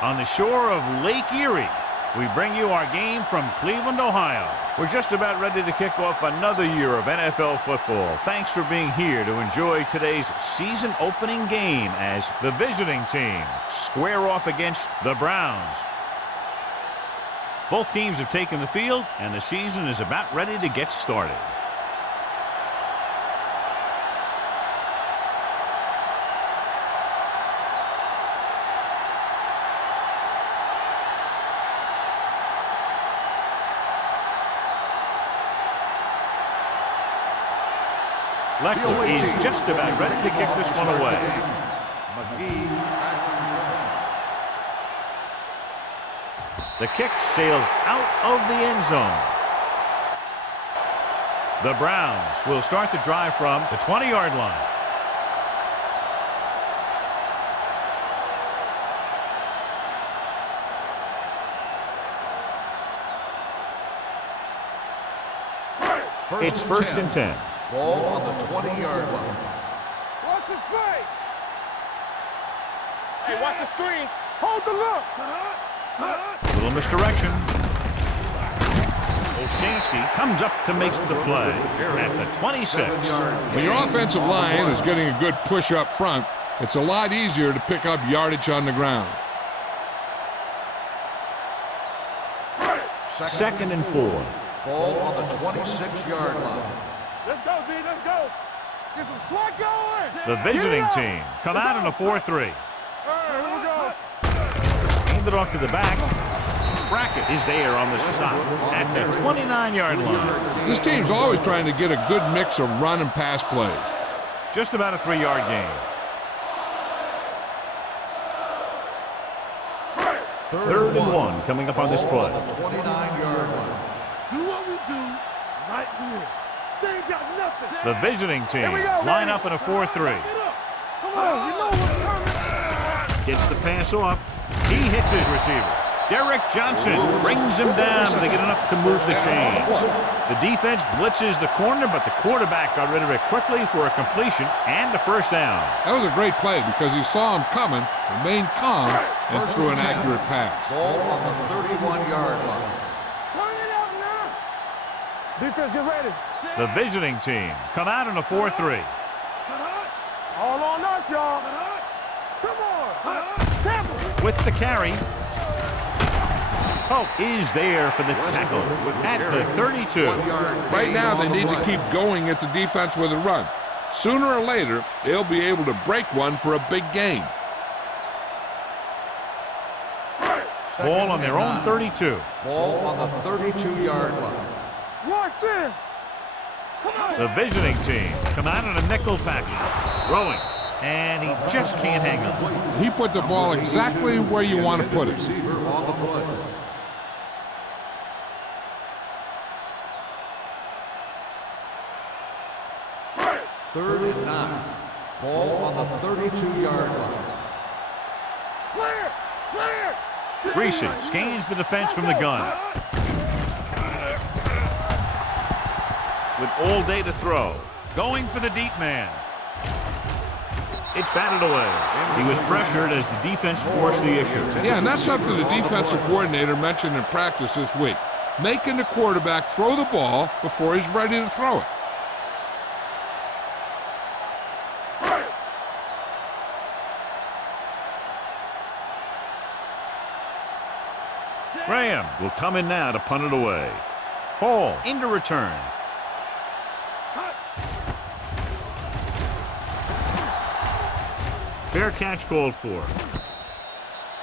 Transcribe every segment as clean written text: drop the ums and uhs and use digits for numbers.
On the shore of Lake Erie, we bring you our game from Cleveland, Ohio. We're just about ready to kick off another year of NFL football. Thanks for being here to enjoy today's season opening game as the visiting team square off against the Browns. Both teams have taken the field, and the season is about ready to get started. Leckler is just about ready to kick this one away. The kick sails out of the end zone. The Browns will start the drive from the 20-yard line. It's first and 10. Ball on the 20-yard line. Watch the play. Hey, watch the screen. Hold the look. Little misdirection. Olshansky comes up to make the play at the 26. When your offensive line is getting a good push up front, it's a lot easier to pick up yardage on the ground. Second and 4. Ball on the 26-yard line. Let's go, B. Let's go. Get some slot going. The visiting team come out in a 4-3. All right, here we go. Hand it off to the back. Brackett is there on the stop at the 29-yard line. This team's always trying to get a good mix of run and pass plays. Just about a 3-yard gain. Third and 1 coming up on this play. 29-yard line. Do what we do right here. They ain't got nothing. The visiting team line up in a 4-3. Come on, you know what's coming. Gets the pass off. He hits his receiver. Derek Johnson brings him down, but they get enough to move the chains. The defense blitzes the corner, but the quarterback got rid of it quickly for a completion and a first down. That was a great play because he saw him coming, remained calm, and threw an accurate pass. Ball on the 31-yard line. Turn it up now. Defense, get ready. The visiting team come out in a 4-3. All on us, y'all. Come on. Tampa. With the carry. Pope is there for the tackle at the 32. Right now, they need to keep going at the defense with a run. Sooner or later, they'll be able to break one for a big gain. Ball on their own 32. Ball on the 32-yard line. Watch this. Come on. The visiting team come out in a nickel package. Throwing. And he just can't hang on. He put the ball exactly where you want to put it. Receiver on the play. Third and 9. Ball on the 32-yard line. Clear. Clear. Greasy scans the defense from the gun. With all day to throw. Going for the deep man. It's batted away. He was pressured as the defense forced the issue. Yeah, and that's something the defensive coordinator mentioned in practice this week. Making the quarterback throw the ball before he's ready to throw it. Graham will come in now to punt it away. Hall into return. Fair catch called for.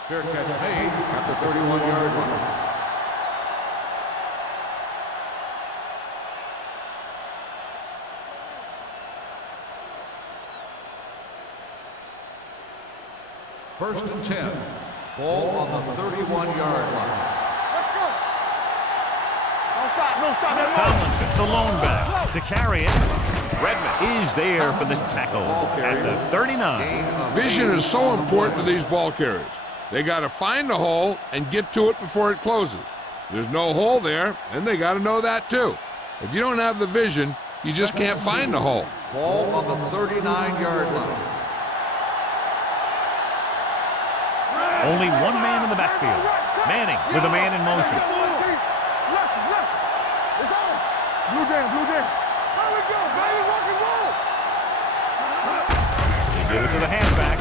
Fair catch made at the 31-yard line. First and 10. Ball on the 31-yard line. Let's go. Don't stop. Tomlinson, the lone back, to carry it. Redmond is there for the tackle at the 39. Vision is so important to these ball carriers. They got to find the hole and get to it before it closes. There's no hole there, and they got to know that too. If you don't have the vision, you just can't find the hole. Ball on the 39-yard line. Only one man in the backfield. Manning with a man in motion. It's on. Blue down, blue down. There we go, baby, rock and roll. They give it to the halfback.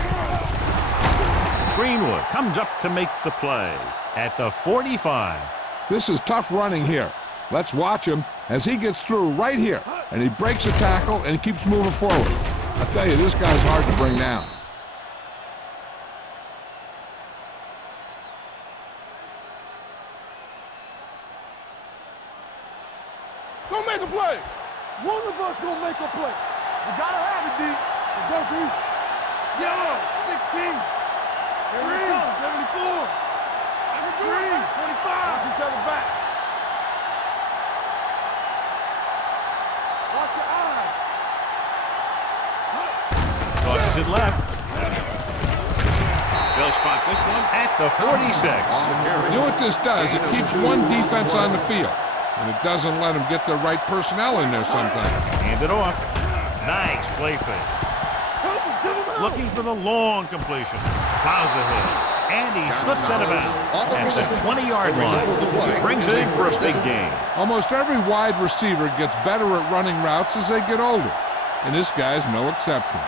Greenwood comes up to make the play at the 45. This is tough running here. Let's watch him as he gets through right here. And he breaks a tackle and he keeps moving forward. I tell you, this guy's hard to bring down. Go make a play. One of us gonna make a play. You gotta have it, D. Let's go, D. 16. Here we go, 74. Number 3, 25. Watch each other back. Watch your eyes. Tosses it left. They'll spot this one at the 46. You know what this does? It keeps one defense on the field. And it doesn't let them get the right personnel in there sometimes. Hand it off. Nice play fake. Help him, give him help. Looking for the long completion. Plows ahead. And he slips out of bounds at the 20-yard line. Brings it in for a big gain. Almost every wide receiver gets better at running routes as they get older. And this guy's no exception.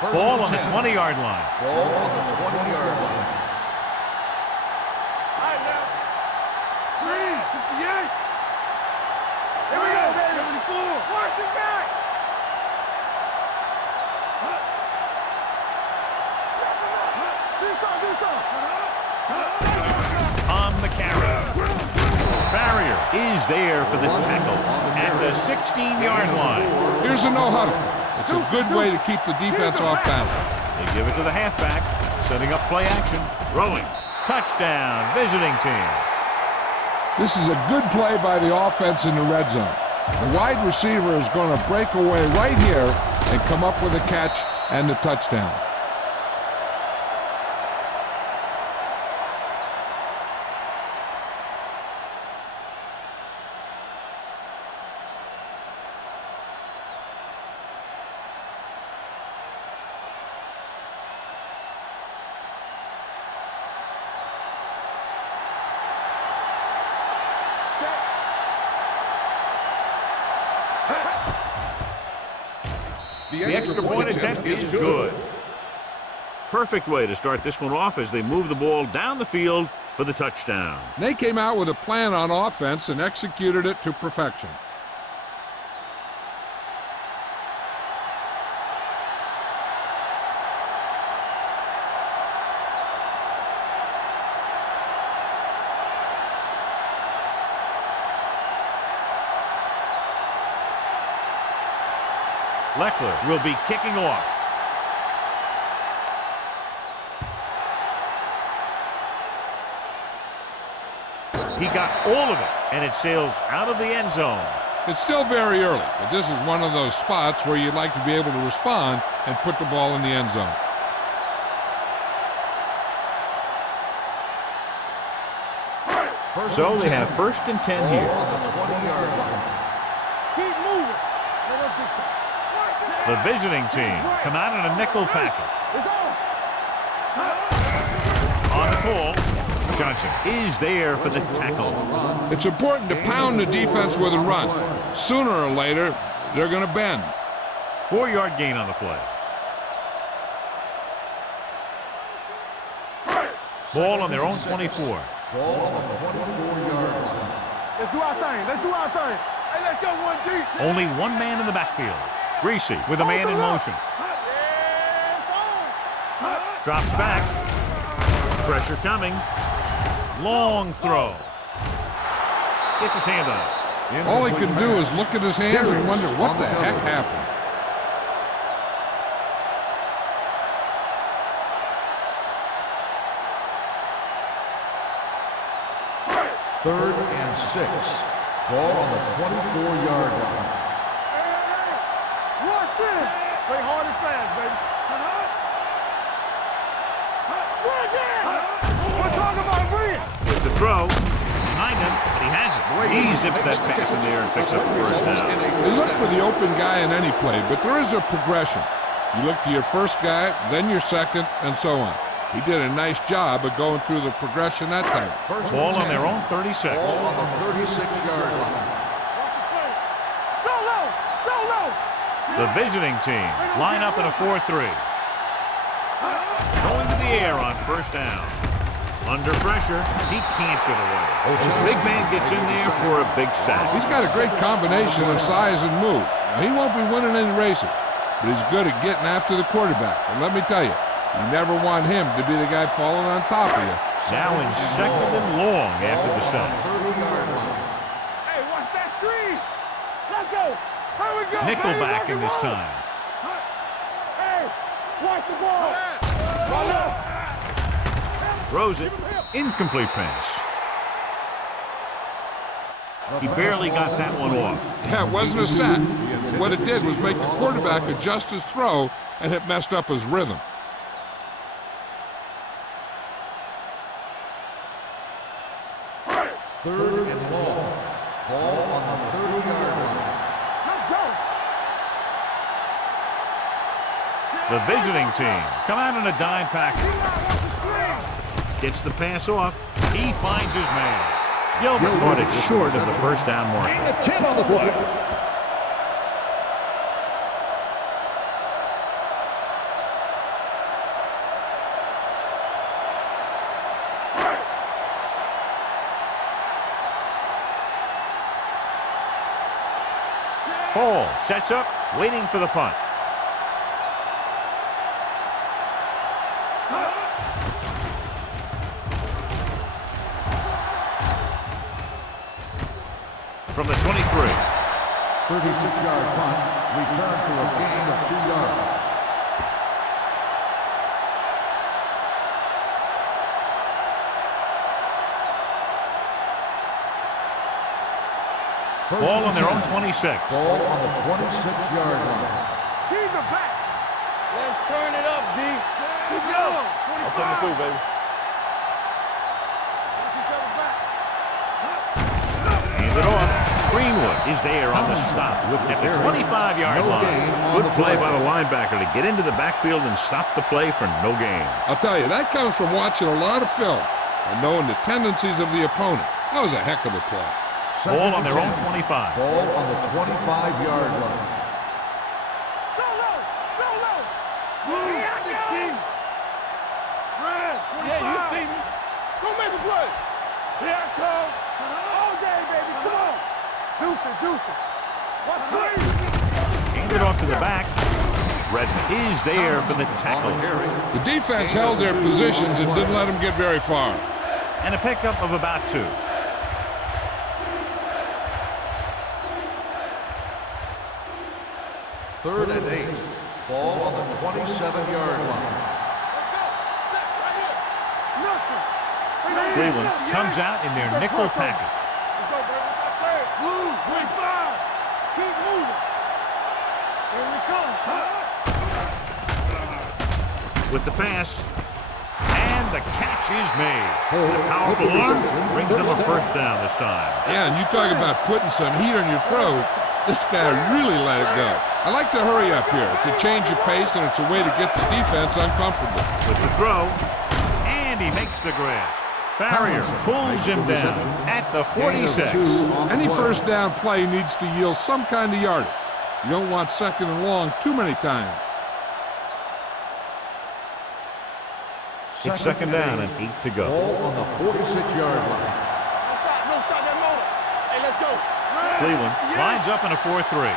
Ball on the 20-yard line. Ball on the 20-yard line. All right, now. 3, 58. Here we go, baby. 74. Watch it back. On the carry. Barrier is there for the tackle at the 16-yard line. Here's a no-huddle. It's a good way to keep the defense off balance. They give it to the halfback, setting up play action. Rolling. Touchdown, visiting team. This is a good play by the offense in the red zone. The wide receiver is going to break away right here and come up with a catch and the touchdown. The extra point attempt is good. Perfect way to start this one off as they move the ball down the field for the touchdown. They came out with a plan on offense and executed it to perfection. Leckler will be kicking off. He got all of it, and it sails out of the end zone. It's still very early, but this is one of those spots where you'd like to be able to respond and put the ball in the end zone. So they have 1st and 10 here. On the 20-yard line. Keep moving. Let us get time. The visiting team come out in a nickel package. It's on. On the call, Johnson is there for the tackle. It's important to pound the defense with a run. Sooner or later, they're going to bend. 4-yard gain on the play. Ball on their own 24. Ball on the 24-yard line. Let's do our thing. Let's do our thing. Hey, let's go 1G. Only one man in the backfield. Greasy with a man in motion. Drops back. Pressure coming. Long throw. Gets his hand on it. All he can do is look at his hands and wonder what the heck happened. Third and 6. Ball on the 24-yard line. Rush in. Play hard and fast, baby. Run down. We're talking about Rhea. With the throw. Behind him, but he has it. He zips that pass in there and picks up the first down. They look for the open guy in any play, but there is a progression. You look to your first guy, then your second, and so on. He did a nice job of going through the progression that time. First Ball and on 10. their own 36. Ball on the 36-yard line. The visiting team line up in a 4-3. Going to the air on first down. Under pressure, he can't get away. The big man gets in there for a big sack. He's got a great combination of size and move. Now, he won't be winning any races, but he's good at getting after the quarterback. And let me tell you, you never want him to be the guy falling on top of you. Now in second and long after the sack. 30-yard line. Hey, watch that screen. Let's go. Here we go, Nickelback baby. in this time. Hey, watch the ball. Run up. Throws it. Incomplete pass. He barely got that one off. Yeah, it wasn't a sack. What it did was make the quarterback adjust his throw, and it messed up his rhythm. Third and long. Ball on the 30-yard line. Let's go. The visiting team come out in a dime package. Gets the pass off. He finds his man. Gilbert caught it short of the first down marker. Gain of 10 on the play. Hall sets up, waiting for the punt. From the 23. 36-yard punt. Return for a gain of 2 yards. Ball on their own 26. Ball on the 26-yard line. Keep it back. Let's turn it up, D. Keep going. I'm coming through, baby. Hands it off. Greenwood is there on the stop at the 25-yard line. Good play by the linebacker to get into the backfield and stop the play for no gain. I'll tell you, that comes from watching a lot of film and knowing the tendencies of the opponent. That was a heck of a play. Ball on their own 25. Ball on the 25-yard line. Solo. 16. Red. Yeah, you see me. Go make a play. Here I come. All day, baby. Come on. Deuce it. What's great? Hand it off to the back. Redmond is there for the tackle. The defense held their positions and didn't let them get very far. And a pickup of about 2. Third and 8. Ball on the 27-yard line. Cleveland comes out in their nickel package. Let's go, baby. Let's trade. Move. 25. Keep moving. Here we come. With the pass. And the catch is made. A powerful arm brings them a first down this time. Yeah, and you talk about putting some heat on your throat. This guy really let it go. I like to hurry up here. It's a change of pace, and it's a way to get the defense uncomfortable. With the throw. And he makes the grab. Farrier pulls him down at the 46. Any first down play needs to yield some kind of yardage. You don't want second and long too many times. It's second down and 8 to go. Ball on the 46-yard line. No stop that motor. Hey, let's go. Cleveland lines up in a 4-3.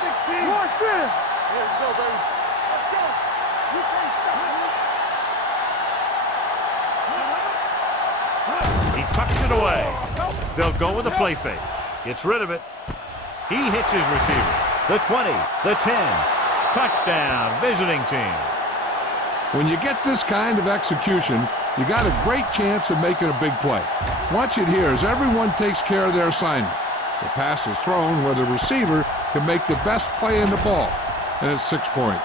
16. Watch in. Here we go, baby. Let's go. You can't stop. He tucks it away. They'll go with a play fake. Gets rid of it. He hits his receiver. The 20, the 10. Touchdown, visiting team. When you get this kind of execution, you got a great chance of making a big play. Watch it here as everyone takes care of their assignment. The pass is thrown where the receiver can make the best play in the ball, and it's 6 points.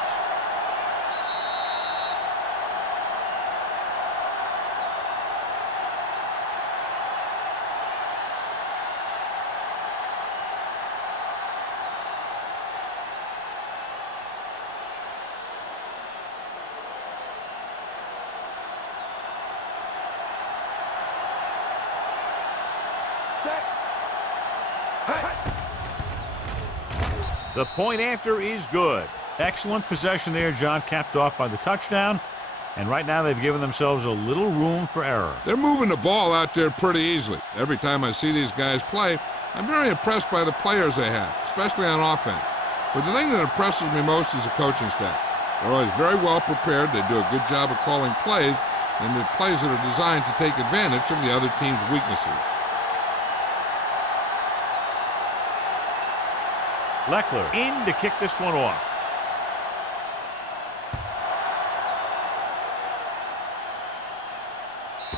The point after is good. Excellent possession there, John, capped off by the touchdown. And right now they've given themselves a little room for error. They're moving the ball out there pretty easily. Every time I see these guys play, I'm very impressed by the players they have, especially on offense. But the thing that impresses me most is the coaching staff. They're always very well prepared. They do a good job of calling plays, and the plays that are designed to take advantage of the other team's weaknesses. Leckler in to kick this one off.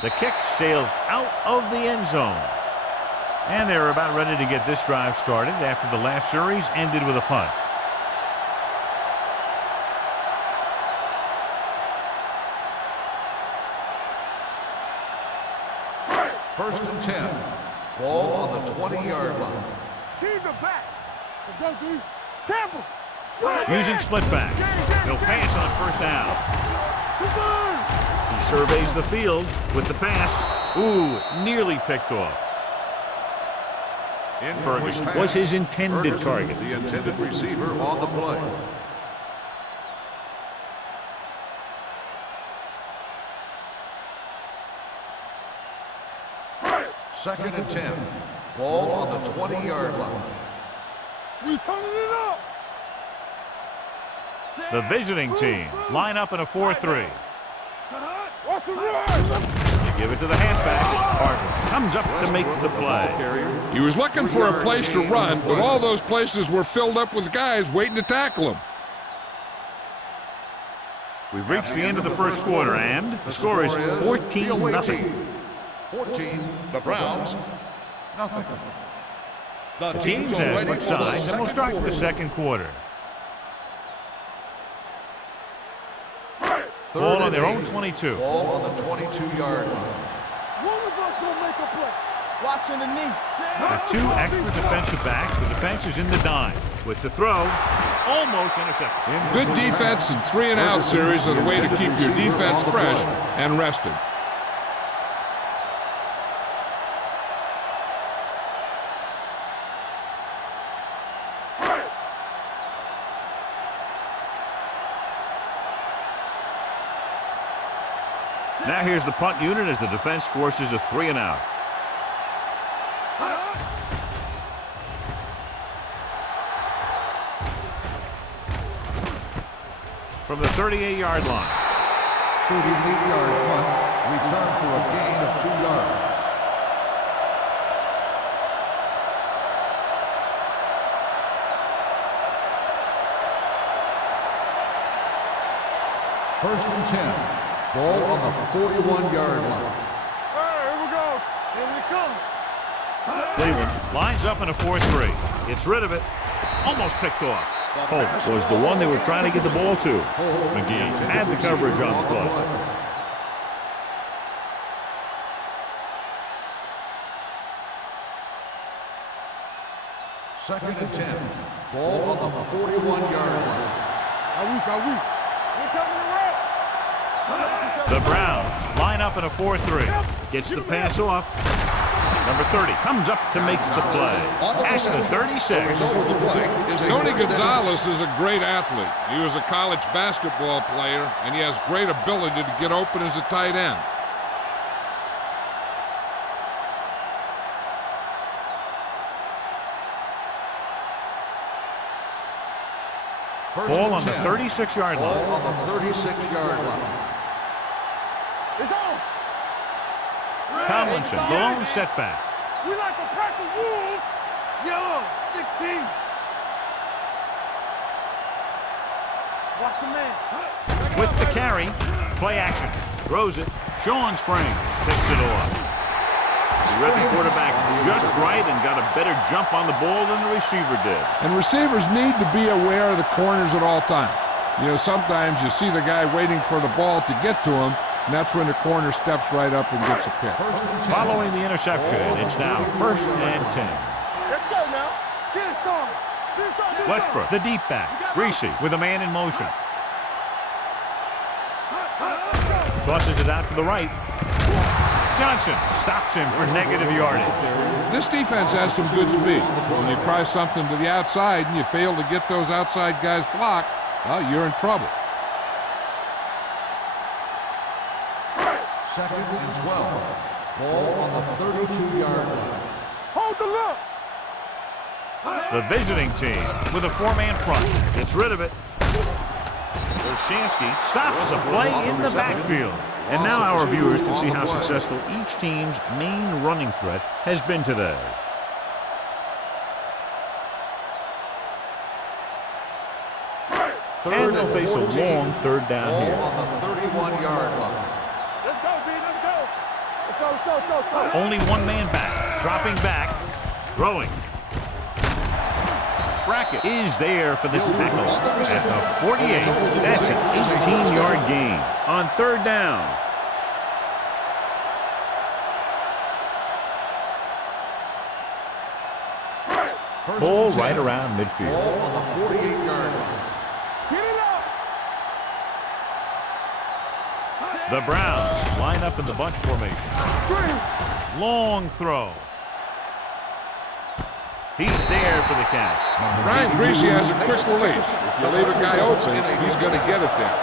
The kick sails out of the end zone. And they're about ready to get this drive started after the last series ended with a punt. First and 10. Ball on the 20-yard line. Keep it back. Let's go, D. Tampa. Using split back. He'll pass on first down. He surveys the field with the pass. Ooh, nearly picked off. Ferguson was his intended target. The intended receiver on the play. Second and 10. Ball on the 20-yard line. We turning it up. The visiting team line up in a 4-3. Watch the run. Give it to the halfback. Carter comes up to make the play. He was looking for a place to run, but all those places were filled up with guys waiting to tackle him. We've reached the end of the first quarter, and the score is 14-0. 14, the Browns, nothing. The teams have switched sides, and we'll start the second quarter. Ball on their own 22. Ball on the 22-yard line. One of us gonna make a play. Watching the knee. With two extra defensive backs, the defense is in the dime. With the throw, almost intercepted. Good defense and 3-and-out series are the way to keep your defense fresh and rested. Now here's the punt unit as the defense forces a 3-and-out. From the 38-yard line. 38-yard punt, return for a gain of 2 yards. First and 10. Ball on the 41-yard line. Hey, here we go. Here we come. Cleveland lines up in a 4-3. Gets rid of it. Almost picked off. Holt was the one they were trying to get the ball to. McGee had the coverage on the play. Second and 10. Ball on the 41-yard line. Are we? We're coming around. The Browns line up in a 4-3. Gets the pass off. Number 30 comes up to make the play. Past the 36. Tony Gonzalez is a great athlete. He was a college basketball player, and he has great ability to get open as a tight end. Ball on the 36-yard line. Ball on the 36-yard line. It's on. Tomlinson, the lone setback. We like to pack the wolves. Yellow, 16. Watch a man. With the carry, play action. Throws it. Sean Springs picks it off. He read the quarterback just right and got a better jump on the ball than the receiver did. And receivers need to be aware of the corners at all times. You know, sometimes you see the guy waiting for the ball to get to him, and that's when the corner steps right up and gets a pick. Following the interception, it's now 1st and 10. Let's go now. Get it on. Westbrook, the deep back. Reese with a man in motion. Tosses it out to the right. Johnson stops him for negative yardage. This defense has some good speed. When you try something to the outside and you fail to get those outside guys blocked, well, you're in trouble. 2nd and 12. Ball on the 32-yard line. Hold the look. The visiting team with a four-man front gets rid of it. Olshansky stops the play in the backfield. And now our viewers can see how successful each team's main running threat has been today. And they'll face a long third down here. On the 31-yard line. Let's go, B. Let's go. Let's go. Only one man back. Dropping back. Throwing. Brackett is there for the tackle at the 48. That's an 18-yard gain on third down. Ball right around midfield. Ball on the 48-yard line. Get it up. The Browns line up in the bunch formation. Long throw. He's there for the catch. Brian Greasy has a quick release. If you leave a guy open, he's going to get it there.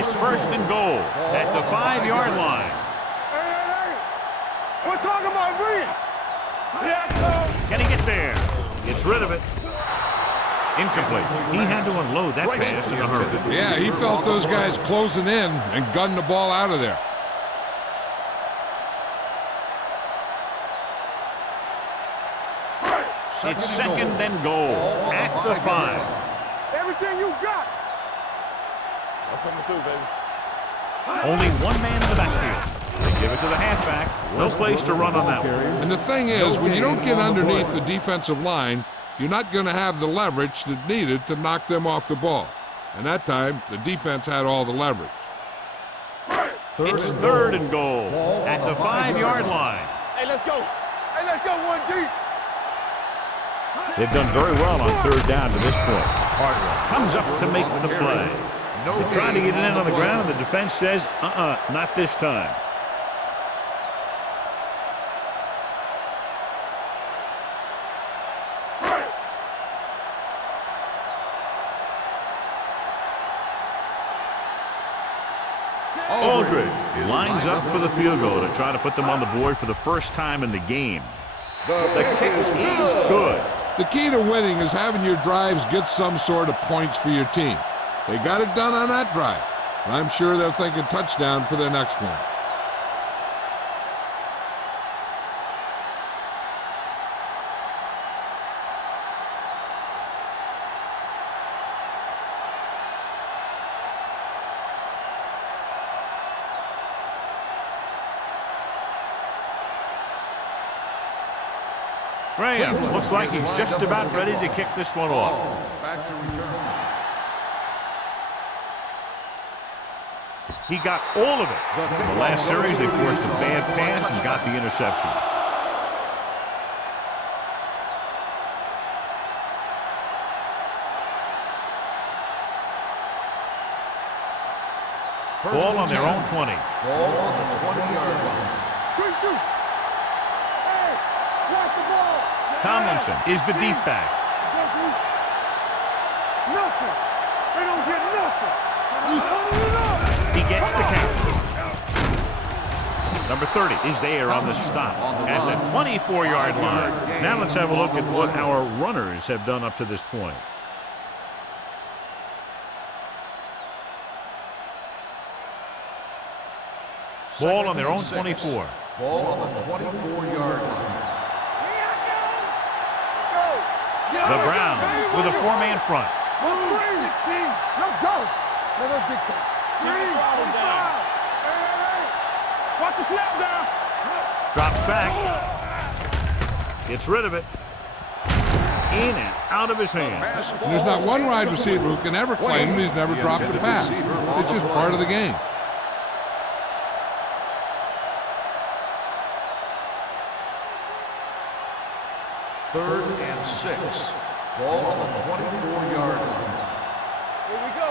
It's first and goal at the 5-yard line. Hey. We're talking about Reed. Yeah, Can he get there? Gets rid of it. Incomplete. He had to unload that pass in a hurry. Yeah, he felt those guys closing in and gunned the ball out of there. It's second and goal at the 5. everything you got. That's what I'm going to do, baby. Only one man in the backfield. They give it to the halfback. No place to run on that one. And the thing is, when you don't get underneath the defensive line, you're not going to have the leverage that's needed to knock them off the ball. And that time, the defense had all the leverage. It's third and goal at the 5-yard line. Hey, let's go. Hey, let's go one deep. They've done very well on third down to this point. Hartwell comes up to make the play. They're trying to get it in on the ground, and the defense says, not this time. Aldridge lines up for the field goal to try to put them on the board for the first time in the game. The kick is good. The key to winning is having your drives get some sort of points for your team. They got it done on that drive. And I'm sure they're thinking touchdown for their next one. Graham looks like he's just about ready to kick this one off. Back to return. He got all of it. In the last series, they forced a bad pass and got the interception. Ball on their own 20. Ball on the 20-yard line. Good shoot. Hey, watch the ball. Tomlinson is the deep back. Nothing. They don't get nothing. You total it up. He gets the count. Number 30 is there on the stop at the 24-yard line. Now let's have a look at what our runners have done up to this point. Ball on their own 24. Ball on the 24-yard line. The Browns with a four-man front. Let's go. Let us get to 3, 5. Watch the snap down. Drops back. Gets rid of it. In and out of his hands. There's not one wide receiver who can ever claim he's never dropped a pass. It's just part of the game. Third and 6. Ball on the 24-yard line. Here we go.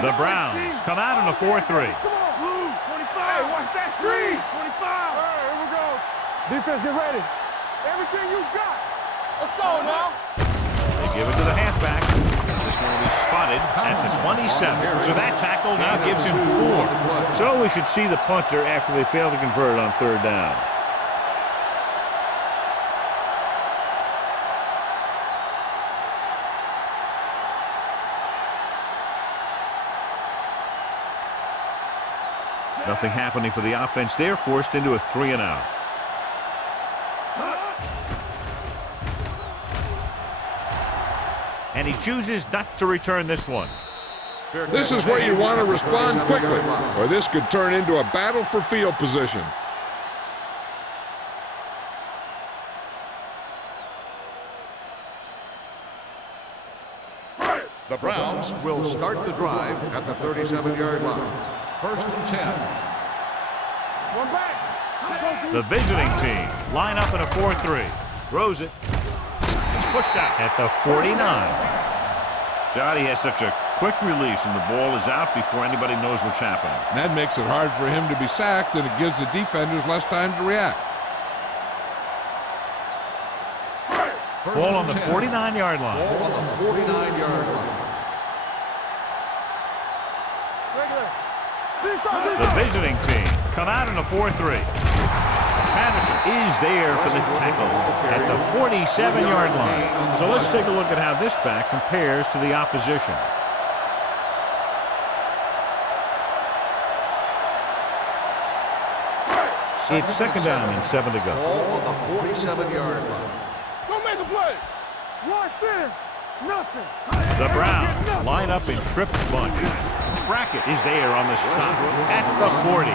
The Browns come out in a 4-3. Come on. Blue, 25. Hey, watch that screen. 25. All right, here we go. Defense, get ready. Everything you got. Let's go now. They give it to the halfback. This one will be spotted at the 27. So that tackle now gives him 4. So we should see the punter after they fail to convert on 3rd down. Nothing happening for the offense. They're forced into a 3-and-out. And he chooses not to return this one. This is where you want to respond quickly, or this could turn into a battle for field position. The Browns will start the drive at the 37-yard line. 1st and 10. One back. The visiting team line up in a 4-3. Throws it. It's pushed out at the 49. Johnny has such a quick release, and the ball is out before anybody knows what's happening. And that makes it hard for him to be sacked, and it gives the defenders less time to react. Ball on the 49-yard line. Ball on the 49-yard line. The visiting team come out in a 4-3. Madison is there for the tackle at the 47-yard line. So let's take a look at how this back compares to the opposition. It's 2nd down and 7 to go. Ball on the 47-yard line. Don't make a play. One center. Nothing. The Browns line up in trips bunch. Brackett is there on the stop at the 40.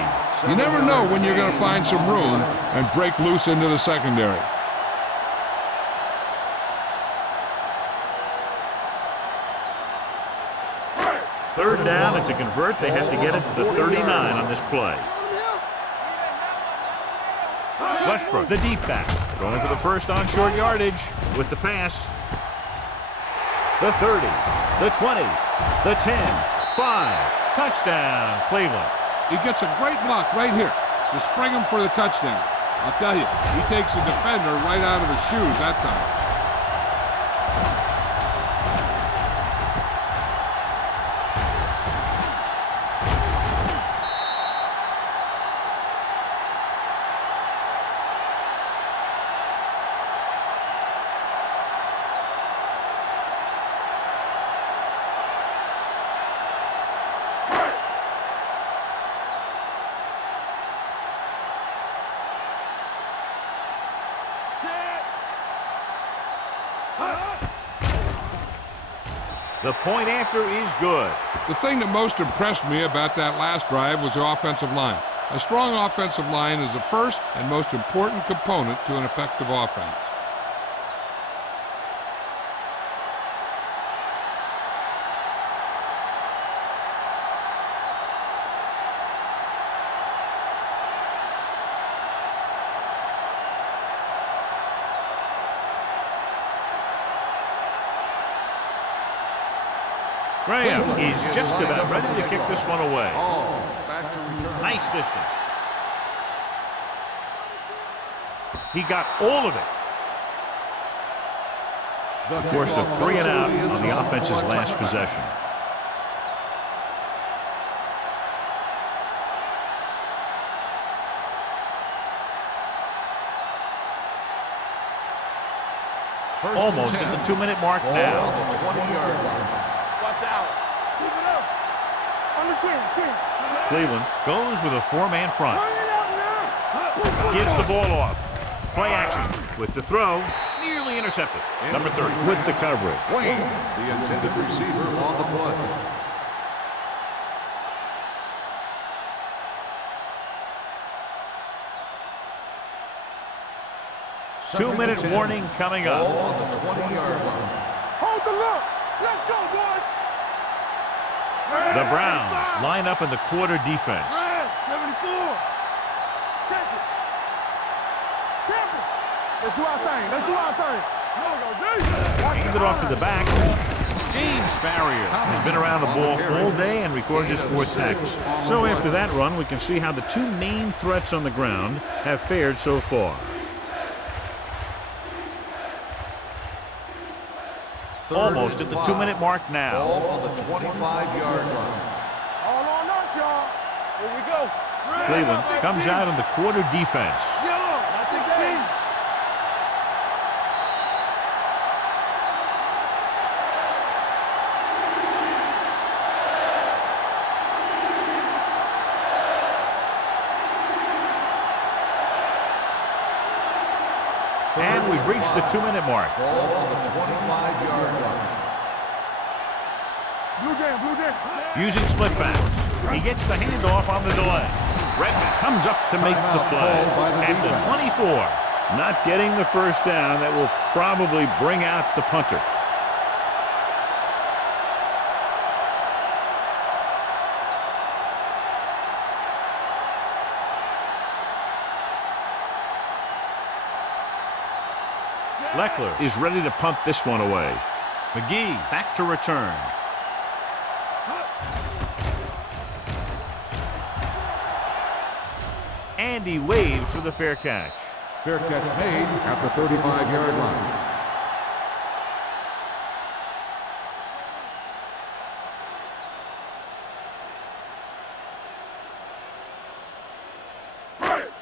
You never know when you're going to find some room and break loose into the secondary. Third down, and to convert, they have to get it to the 39 on this play. Westbrook, the deep back, going for the first on short yardage with the pass. The 30, the 20, the 10, 5. Touchdown, Cleveland. He gets a great block right here to spring him for the touchdown. I'll tell you, he takes the defender right out of his shoes that time. The point after is good. The thing that most impressed me about that last drive was the offensive line. A strong offensive line is the first and most important component to an effective offense. Graham is just about ready to kick this one away. Back to return. Nice distance. He got all of it. Of course, a 3-and-out on the offense's last possession. Almost at the 2-minute mark now. On the 20-yard line. Watch out. Keep it up. On the team. Cleveland goes with a 4-man front. Turn it out now. Gives the ball off. Play action with the throw. Nearly intercepted. Number 30 with the coverage. Wayne, the intended receiver on the play. Two-minute warning coming Ball up. on the 20-yard line. Hold the look. Let's go, boys. The Browns line up in the quarter defense. Red, 74. Check it. Check it. Let's do our thing. Let's do our thing. Hand it off to the back. James Farrier has been around the ball all day and records his 4th tackle. So after that run, we can see how the 2 main threats on the ground have fared so far. Almost at the 2-minute mark now. Ball on the 25-yard line. All on us, y'all. Here we go. Cleveland comes out in the quarter defense. And we've reached the 2-minute mark. Ball on the 25-yard line. Blue game. Using split backs. He gets the handoff on the delay. Redmond comes up to make the play. At the 24. Not getting the first down. That will probably bring out the punter. Leckler is ready to punt this one away. McGee back to return. And he waves for the fair catch. Fair catch made at the 35-yard line.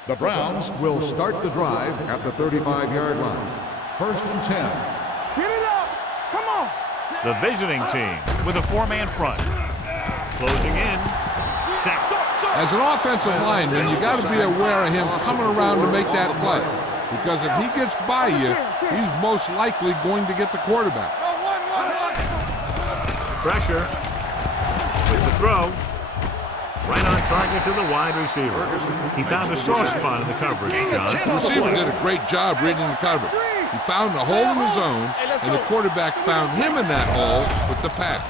The Browns will start the drive at the 35-yard line. 1st and 10. Get it up. Come on. The visiting team with a 4-man front. Closing in. Sack. As an offensive lineman, you got to be aware of him coming around to make that play. Because if he gets by you, he's most likely going to get the quarterback. Pressure. With the throw. Right on target to the wide receiver. He found a soft spot in the coverage, John. The receiver did a great job reading the coverage. He found a hole in the zone, and the quarterback found him in that hole with the pass.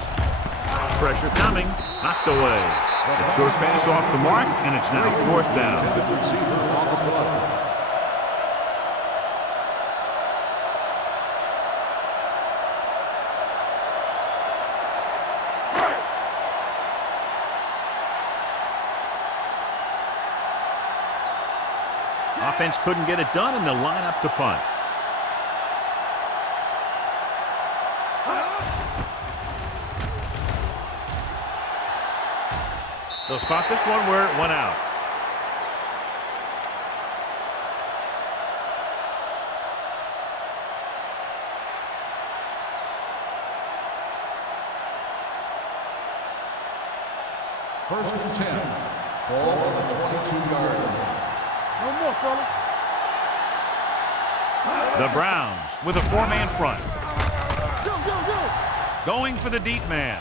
Pressure coming. Knocked away. The short pass off the mark, and it's now 4th down. Offense couldn't get it done, and they'll line up to punt. They'll spot this one where it went out. First and 10. Ball on the 22-yard line. No more, fella. The Browns with a 4-man front. Go. Going for the deep man.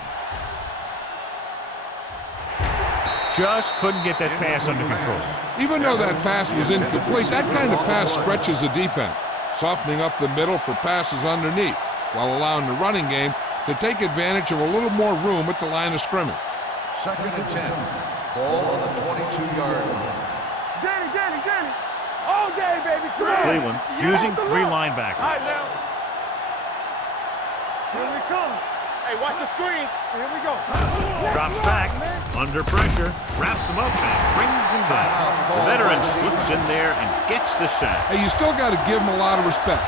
Just couldn't get that pass under control. Even though that pass was incomplete, that kind of pass stretches a defense, softening up the middle for passes underneath, while allowing the running game to take advantage of a little more room at the line of scrimmage. 2nd and 10. Ball on the 22-yard line. Danny. All day, baby. Cleveland using 3 linebackers. All right, now. Here we come. Hey, watch the screen. Here we go. Drops back, under pressure, wraps him up, and brings him back. The veteran slips in there and gets the sack. Hey, you still got to give him a lot of respect.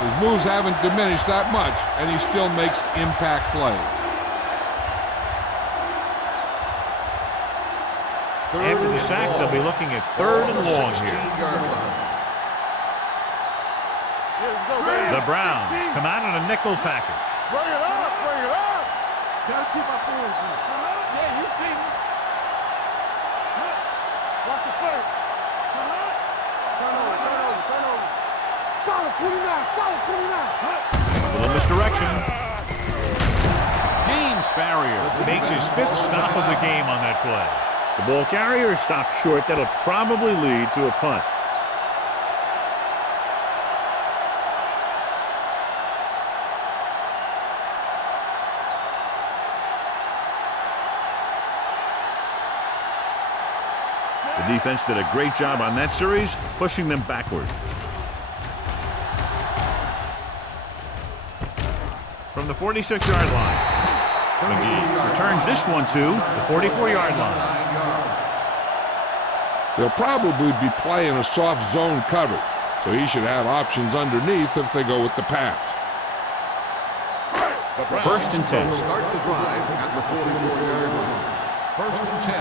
His moves haven't diminished that much, and he still makes impact plays. After the sack, they'll be looking at 3rd and long here. The Browns come out in a nickel package. Bring it up. Gotta keep our boys in. Yeah, you see me. Watch the play. Turn over. Solid 29. A little misdirection. James Farrier makes his 5th stop of the game on that play. The ball carrier stops short. That'll probably lead to a punt. The defense did a great job on that series, pushing them backward. from the 46-yard line. McGee returns this one to the 44-yard line. They'll probably be playing a soft zone coverage, so he should have options underneath if they go with the pass. First and 10. Start the drive at the 44-yard line. First and 10.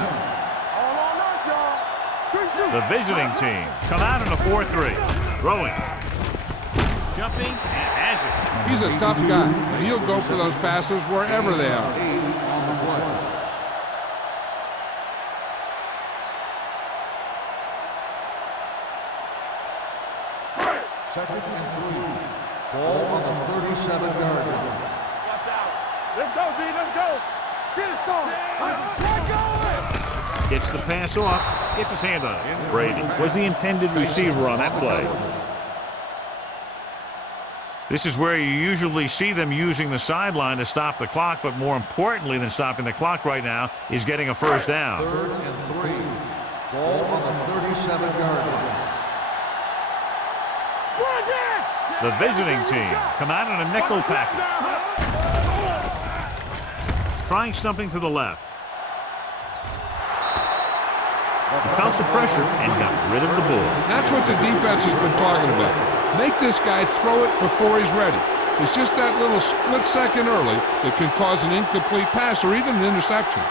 All on us, y'all. The visiting team come out in a 4-3. Throwing. Jumping and has it. He's a tough guy, and he'll go for those passes wherever they are. 8 on the play. Second and 3. Ball on the 37-yard line. Watch out. Let's go, D. Let's go. Get it, son. Let go. Gets the pass off. Gets his hand on it. Brady was the intended receiver on that play. This is where you usually see them using the sideline to stop the clock, but more importantly than stopping the clock right now is getting a first down. Third and 3. Ball on the 37-yard line. The visiting team come out in a nickel package. Trying something to the left. He felt the pressure and got rid of the ball. That's what the defense has been talking about. Make this guy throw it before he's ready. It's just that little split second early that can cause an incomplete pass or even an interception.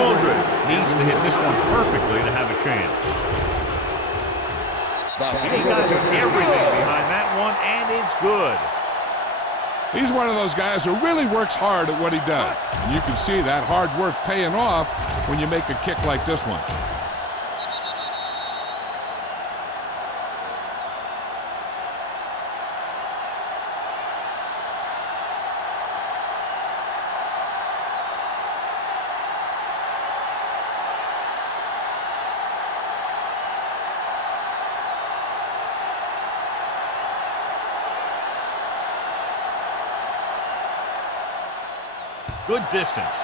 Aldridge needs to hit this one perfectly to have a chance. He got everything behind that one, and it's good. He's one of those guys who really works hard at what he does. And you can see that hard work paying off when you make a kick like this one. Good distance.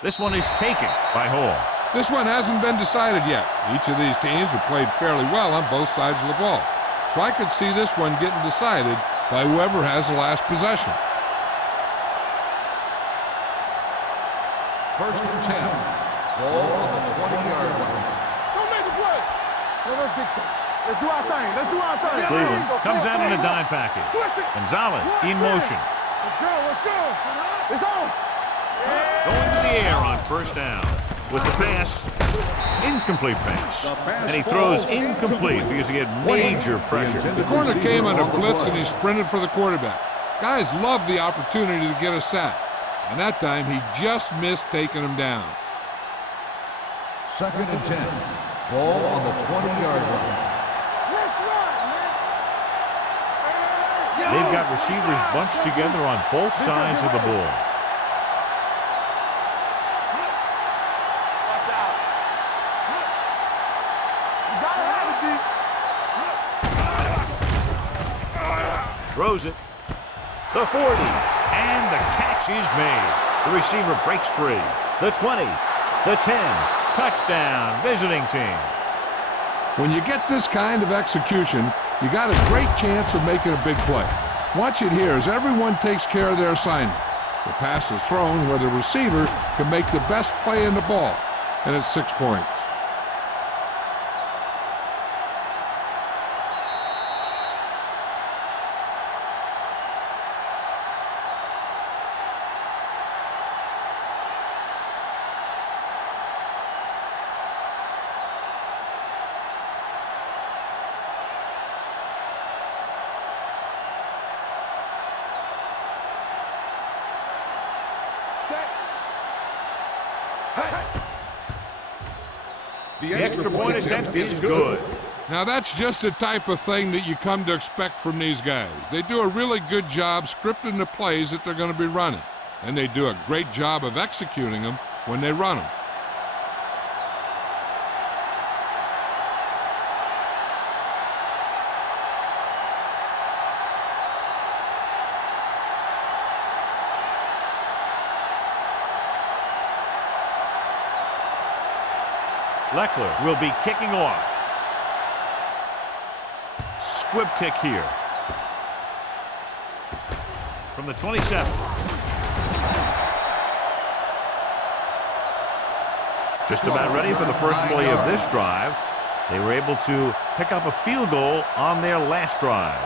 This one is taken by Hall. This one hasn't been decided yet. Each of these teams have played fairly well on both sides of the ball. So I could see this one getting decided by whoever has the last possession. First and 10. Ball on the 20-yard line. Don't make a play. Let's get to it. Let's do our thing. Let's do our thing. Cleveland comes out in a dime package. Gonzalez in motion. Let's go. Let's go. It's on. Going to the air on first down. With the pass, incomplete pass. And he throws incomplete because he had major pressure. The corner came on a blitz and he sprinted for the quarterback. Guys love the opportunity to get a sack. And that time he just missed taking him down. Second and 10. Ball on the 20-yard line. They've got receivers bunched together on both sides of the ball. Throws it. The 40. And the catch is made. The receiver breaks free. The 20. The 10. Touchdown, visiting team. When you get this kind of execution, you got a great chance of making a big play. Watch it here as everyone takes care of their assignment. The pass is thrown where the receiver can make the best play in the ball, and it's 6 points. The extra point attempt is good. Now that's just the type of thing that you come to expect from these guys. They do a really good job scripting the plays that they're going to be running. And they do a great job of executing them when they run them. Leckler will be kicking off. Squib kick here. From the 27. Just about ready for the first play of this drive. They were able to pick up a field goal on their last drive.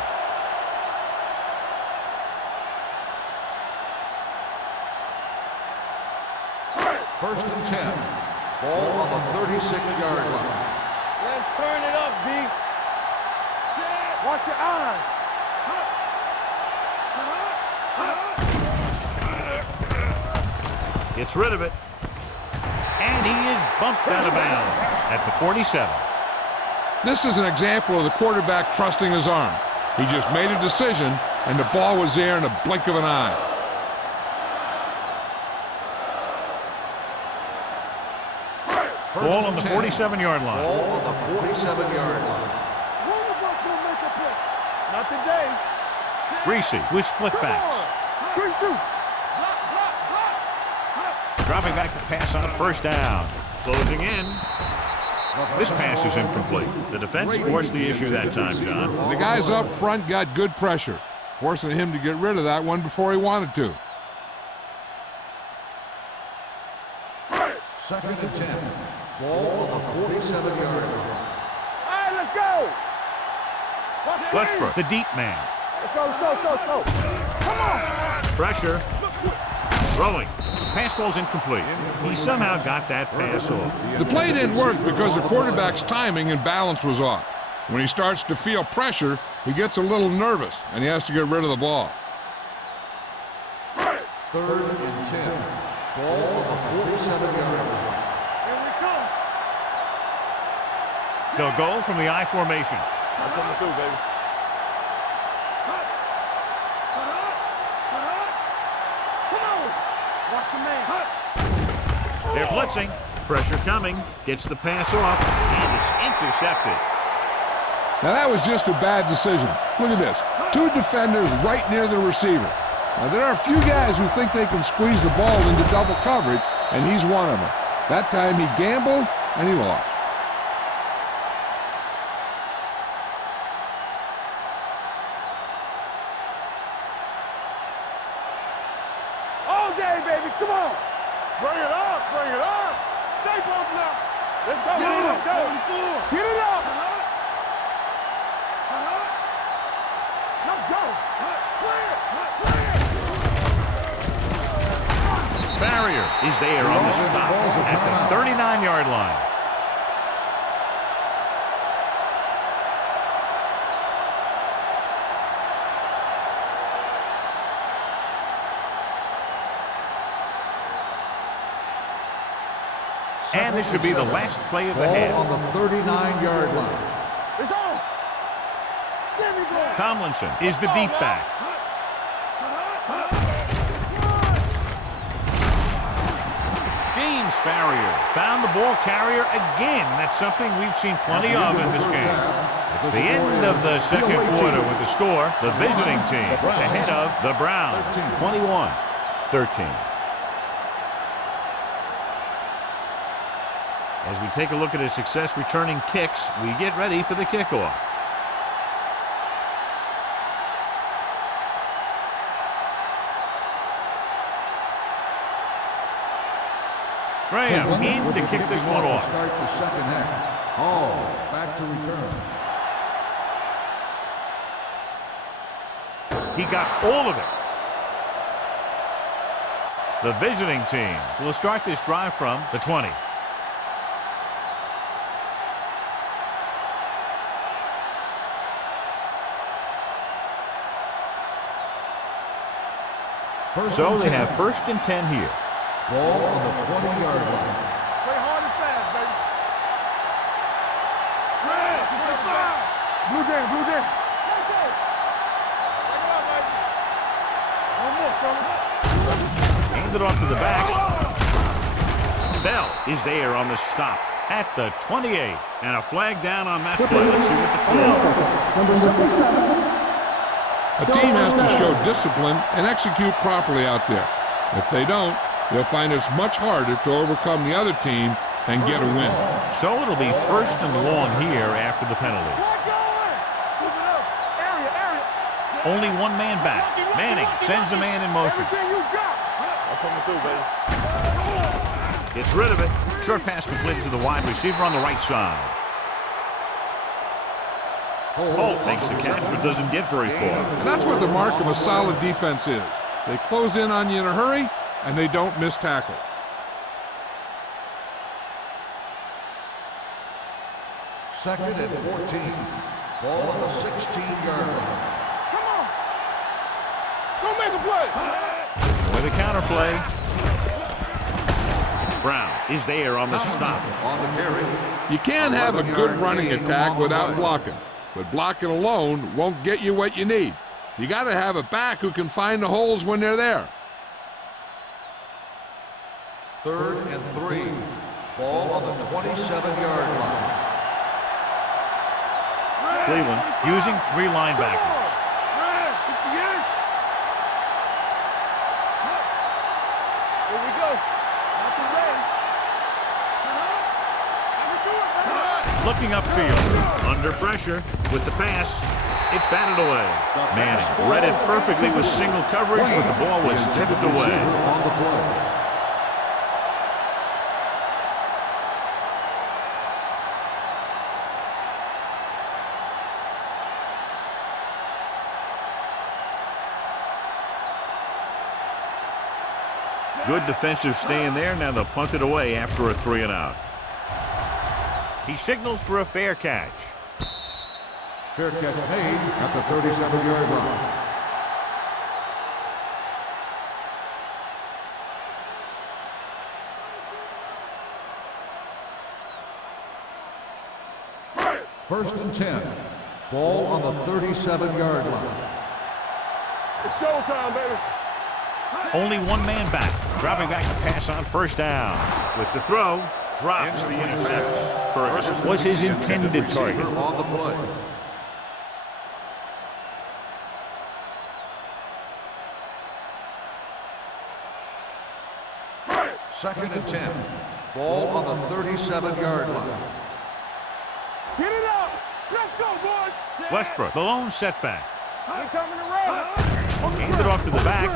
First and 10. Ball on the 36-yard line. Let's turn it up, B. Watch your eyes. Gets rid of it. And he is bumped out of bounds at the 47. This is an example of the quarterback trusting his arm. He just made a decision, and the ball was there in a blink of an eye. Ball on the 47-yard line. Ball on the 47-yard line. Not today. Reese with split backs. Dropping back the pass on first down. Closing in. This pass is incomplete. The defense forced the issue that time, John. The guys up front got good pressure, forcing him to get rid of that one before he wanted to. Second and 10. Ball on the 47-yard line. All right, let's go. Westbrook, the deep man. Let's go. Come on. Pressure. Throwing. Pass ball's incomplete. He somehow got that pass off. The play didn't work because the quarterback's timing and balance was off. When he starts to feel pressure, he gets a little nervous, and he has to get rid of the ball. Third and 10. Ball on the 47-yard line. Here we come. They'll go from the I formation. That's what we do, baby. Come on. Watch your man. They're blitzing. Pressure coming. Gets the pass off. And it's intercepted. Now that was just a bad decision. Look at this. Two defenders right near the receiver. Now there are a few guys who think they can squeeze the ball into double coverage, and he's one of them. That time he gambled, and he lost. All day, baby. Come on. Bring it up. Stay close now. Let's go. Get it up. Let's go. Barrier is there on the stop at the 39-yard line. And this should be the last play of the half. Ball on the 39-yard line. It's on. There we go. Tomlinson is the deep back. James Farrier found the ball carrier again. That's something we've seen plenty of in this game. It's the end of the second quarter with the score. The visiting team ahead of the Browns, 21-13. As we take a look at his success returning kicks, we get ready for the kickoff. Graham in to kick this one off. Start the second half. Hall back to return. He got all of it. The visiting team will start this drive from the 20. So they have first and 10 here. Ball on the 20-yard line. Play hard and fast, baby. Fred, blue down. Take it out, baby. One more, fellas. Handed off to the back. Bell is there on the stop at the 28. And a flag down on that play. Let's see what the call is. Number 77. A team has to show discipline and execute properly out there. If they don't, they'll find it's much harder to overcome the other team and get a win. So it'll be 1st and long here after the penalty. Only one man back. Manning sends a man in motion. Gets rid of it. Short pass completed to the wide receiver on the right side. Holt makes the catch but doesn't get very far. And that's what the mark of a solid defense is. They close in on you in a hurry, and they don't miss tackle. Second and 14. Ball on the 16-yard line. Come on. Go make a play. With a counter play. Brown is there on the stop. On the carry. You can't have a good running attack without blocking, but blocking alone won't get you what you need. You got to have a back who can find the holes when they're there. 3rd and 3. Ball on the 27-yard line. Cleveland using 3 linebackers. Here we go. Looking upfield, under pressure with the pass. It's batted away. Manning read it perfectly with single coverage, but the ball was tipped away. On the play. Good defensive stand there. Now they'll punt it away after a 3 and out. He signals for a fair catch. Fair catch made at the 37-yard line. First and 10. Ball on the 37-yard line. It's showtime, baby. Only one man back. Dropping back to pass on 1st down. With the throw, drops the interception. Ferguson was his intended target. On the play. Second and 10. Ball on the 37-yard line. Get it up. Let's go, boys. Westbrook, the lone setback. We're coming around. Handed off to the back.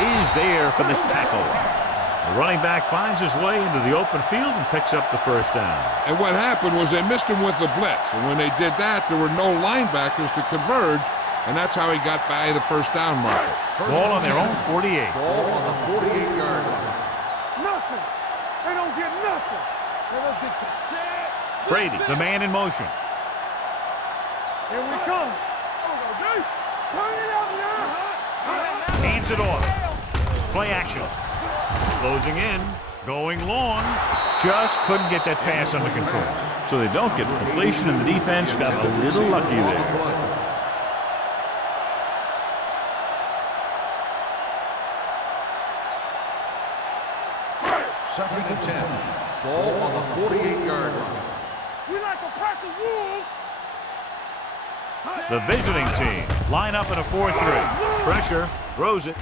Is there for this tackle. The running back finds his way into the open field and picks up the 1st down. And what happened was they missed him with the blitz. And when they did that, there were no linebackers to converge, and that's how he got by the 1st down marker. Ball on their own 48. Ball on the 48-yard line. Nothing. They don't get nothing. Now let's get to Brady, the man in motion. Here we come. Turn it up now. Hands it off. Play action. Closing in. Going long. Just couldn't get that pass under control. So they don't get the completion, and the defense got a little lucky there. Second and 10. Ball on the 48-yard line. We like a pack of wolves. The visiting team line up in a 4-3. Pressure, throws it,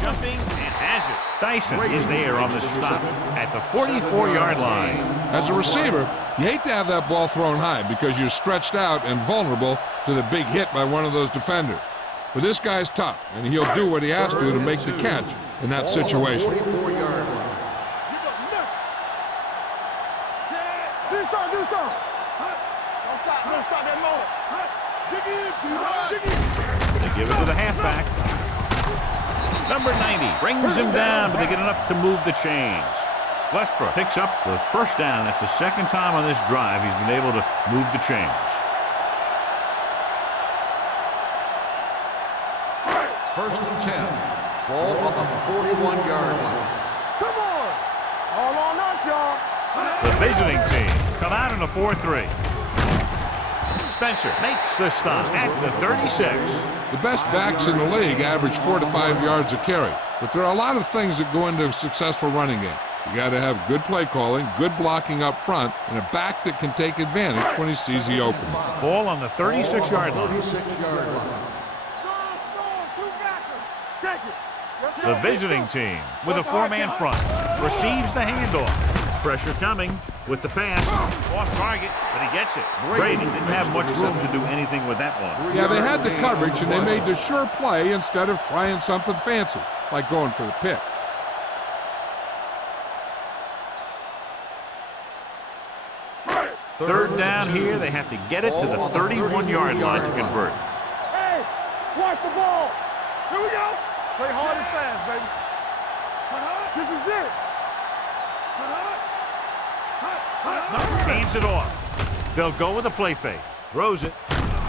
jumping, and has it. Dyson is there on the stop at the 44-yard line. As a receiver, you hate to have that ball thrown high because you're stretched out and vulnerable to the big hit by one of those defenders. But this guy's tough, and he'll do what he has to make the catch in that situation. 44-yard line. Do something. Don't stop that motor. They give it to the halfback. Number 90 brings him down, but they get enough to move the chains. Westbrook picks up the 1st down. That's the 2nd time on this drive he's been able to move the chains. First and 10. Ball on the 41-yard line. Come on. All on us, y'all. The visiting team come out in a 4-3. Spencer makes the stop at the 36. The best backs in the league average 4 to 5 yards a carry. But there are a lot of things that go into a successful running game. You got to have good play calling, good blocking up front, and a back that can take advantage when he sees the opening. Ball on the 36-yard line. 36-yard line. Storm, two backers. Check it. Let's The visiting team with a four-man front receives the handoff. Pressure coming with the pass. Off target, but he gets it. Brady didn't have much room to do anything with that one. Yeah, they had the coverage, and they made the sure play instead of trying something fancy, like going for the pick. Third down here, they have to get it to the 31-yard line to convert. Hey, watch the ball. Here we go. Play hard and fast, baby. This is it. Hands it off. They'll go with a play fake. Throws it.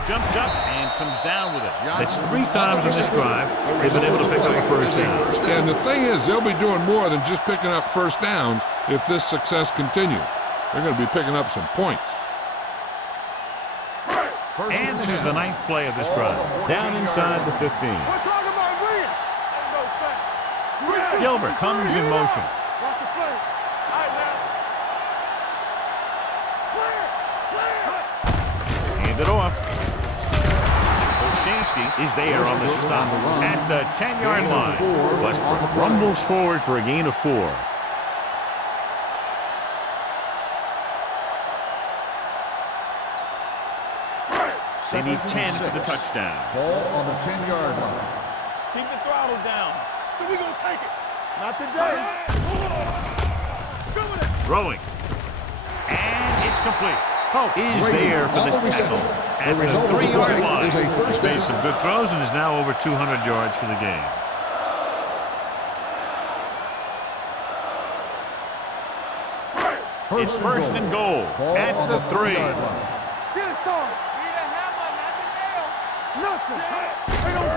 Jumps up and comes down with it. It's 3 times on this drive they've been able to pick up a first down. Yeah, and the thing is, they'll be doing more than just picking up first downs if this success continues. They're going to be picking up some points. And this is the 9th play of this drive. Down inside the 15. We're talking about win. Gilbert comes in motion. Watch the play. All right, now. Hand it off. Olshansky is there on the stop at the 10-yard line. Westbrook rumbles forward for a gain of 4. They need 10 for the touchdown. Ball on the 10-yard line. Keep the throttle down. So we're going to take it. Not today. Throwing. And it's complete. Hope is there for the tackle at the 3-yard line. He's made some good throws and is now over 200 yards for the game. It's first and goal at the 3. Get it, son. Nothing.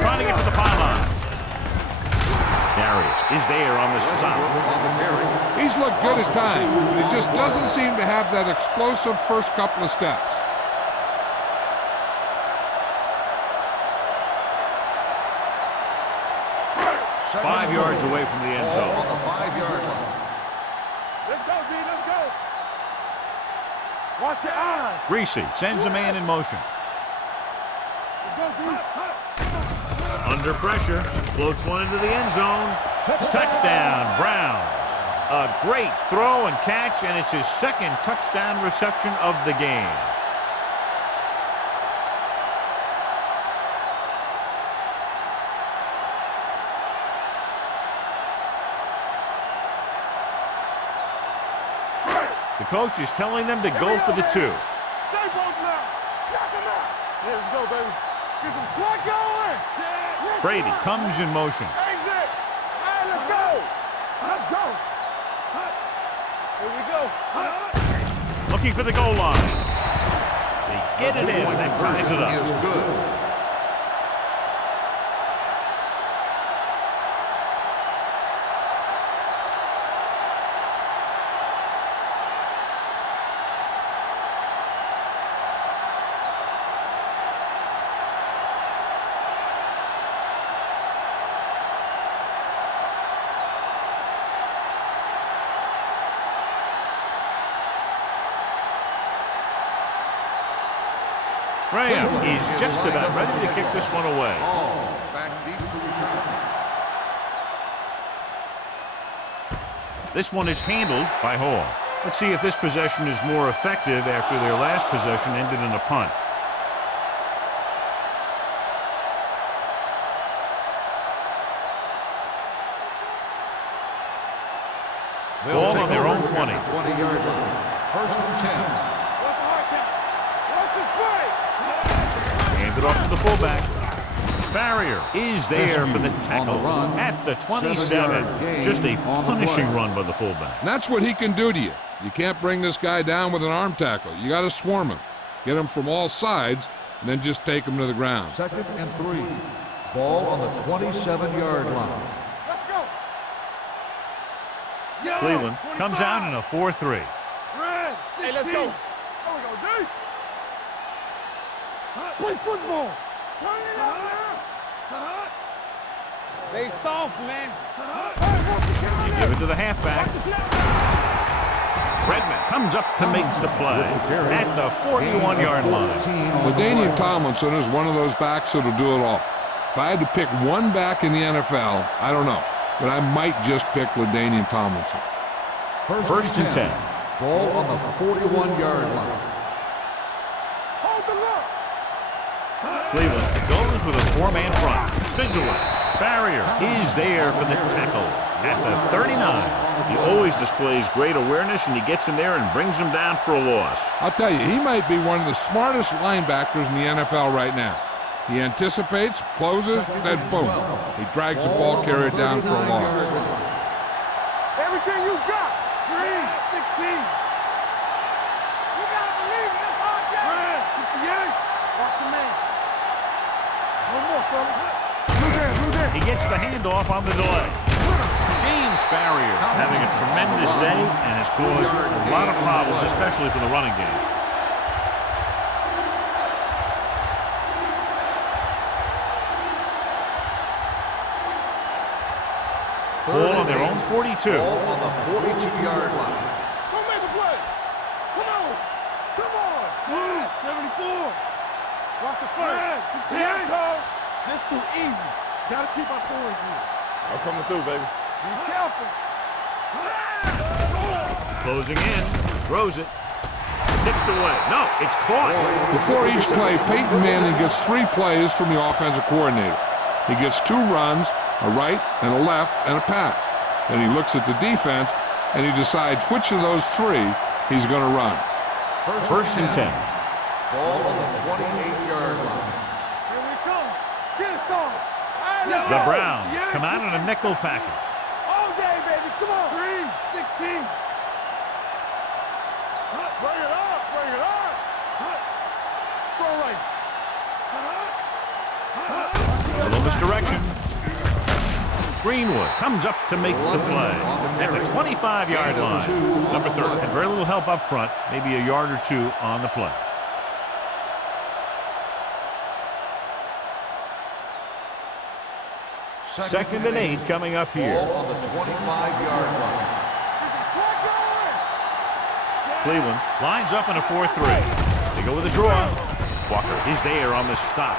Trying to get to the pylon. Darius is there on the stop. He's looked good at times, but he just doesn't seem to have that explosive first couple of steps. Five yards away from the end zone. On the 5-yard line. Let's go, D. Let's go. Watch your eyes. Greasy sends a man in motion. Let's go, D. Under pressure, floats one into the end zone. Touchdown, Browns. A great throw and catch, and it's his second touchdown reception of the game. The coach is telling them to go for the 2. Stay both now. Knock him out. Yeah, let's go, baby. Get some slot going. Brady comes in motion. Exit. All right, let's go. Let's go. Here we go. Looking for the goal line. They get it in, and that ties it up. Is good. Graham is just about ready to kick this one away. Back deep to return. This one is handled by Hall. Let's see if this possession is more effective after their last possession ended in a punt. Ball on their own 20. 20-yard line. First and 10. Handed off to the fullback. Farrier is there for the tackle at the 27. Just a punishing run by the fullback. And that's what he can do to you. You can't bring this guy down with an arm tackle. You got to swarm him. Get him from all sides, and then just take him to the ground. Second and 3. Ball on the 27-yard line. Let's go. Cleveland comes out in a 4-3. Hey, let's go. There we go, D. Play football. Turn it up now. They soft, man. You give it to the halfback. Redmond comes up to make the play at the 41-yard line. LaDainian Tomlinson is one of those backs that'll do it all. If I had to pick one back in the NFL, I don't know. but I might just pick LaDainian Tomlinson. First and 10. Ball on the 41-yard line. Hold the look. Cleveland goes with a four-man front. Spins away. Barrier is there for the tackle at the 39. He always displays great awareness, and he gets in there and brings him down for a loss. I'll tell you, he might be one of the smartest linebackers in the NFL right now. He anticipates, closes, then boom, he drags the ball carrier down for a loss. Everything you got. 3, 16. You gotta believe it. That's hard job. 58. Watch your man. No more, fellas. He gets the handoff on the delay. James Farrier having a tremendous day and has caused a lot of problems, especially for the running game. Ball on their own 42. Ball on the 42-yard line. Come make a play. Come on. Come on. 74. Watch the first. This too easy. Gotta keep our points here. I'm coming through, baby. Be careful. Closing in. Throws it. Tipped away. No, it's caught. Before each play, Peyton Manning gets 3 plays from the offensive coordinator. He gets 2 runs, a right and a left, and a pass. Then he looks at the defense, and he decides which of those 3 he's going to run. First and 10. Ball on the 28-yard line. Here we come. Get us on. The Browns come out in a nickel package. All day, baby. Come on. 3, 16. Bring it up. Bring it up. Throw right. A little misdirection. Greenwood comes up to make the play at the 25-yard line. Number 30 had very little help up front, maybe a yard or 2 on the play. Second and 8 coming up here. Ball on the 25-yard line. Cleveland lines up in a 4-3. They go with a draw. Walker is there on the stop.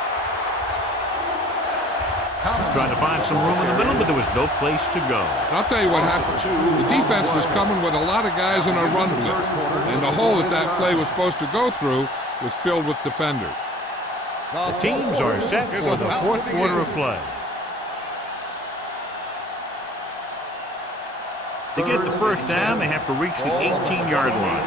Trying to find some room in the middle, but there was no place to go. And I'll tell you what happened. The defense was coming with a lot of guys in a run blitz, and the hole that play was supposed to go through was filled with defenders. The teams are set for the fourth quarter of play. To get the first down, they have to reach the 18-yard line.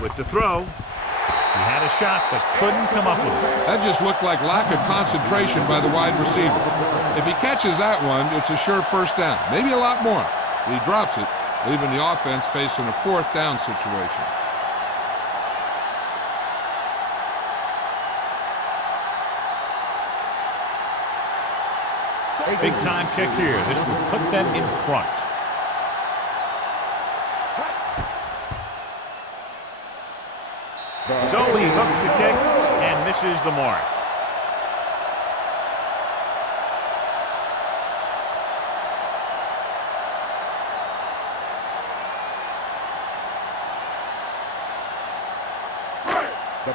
With the throw, he had a shot but couldn't come up with it. That just looked like lack of concentration by the wide receiver. If he catches that one, it's a sure first down. Maybe a lot more. But he drops it, leaving the offense facing a 4th down situation. Big time kick here. This would put them in front. So he hooks the kick and misses the mark.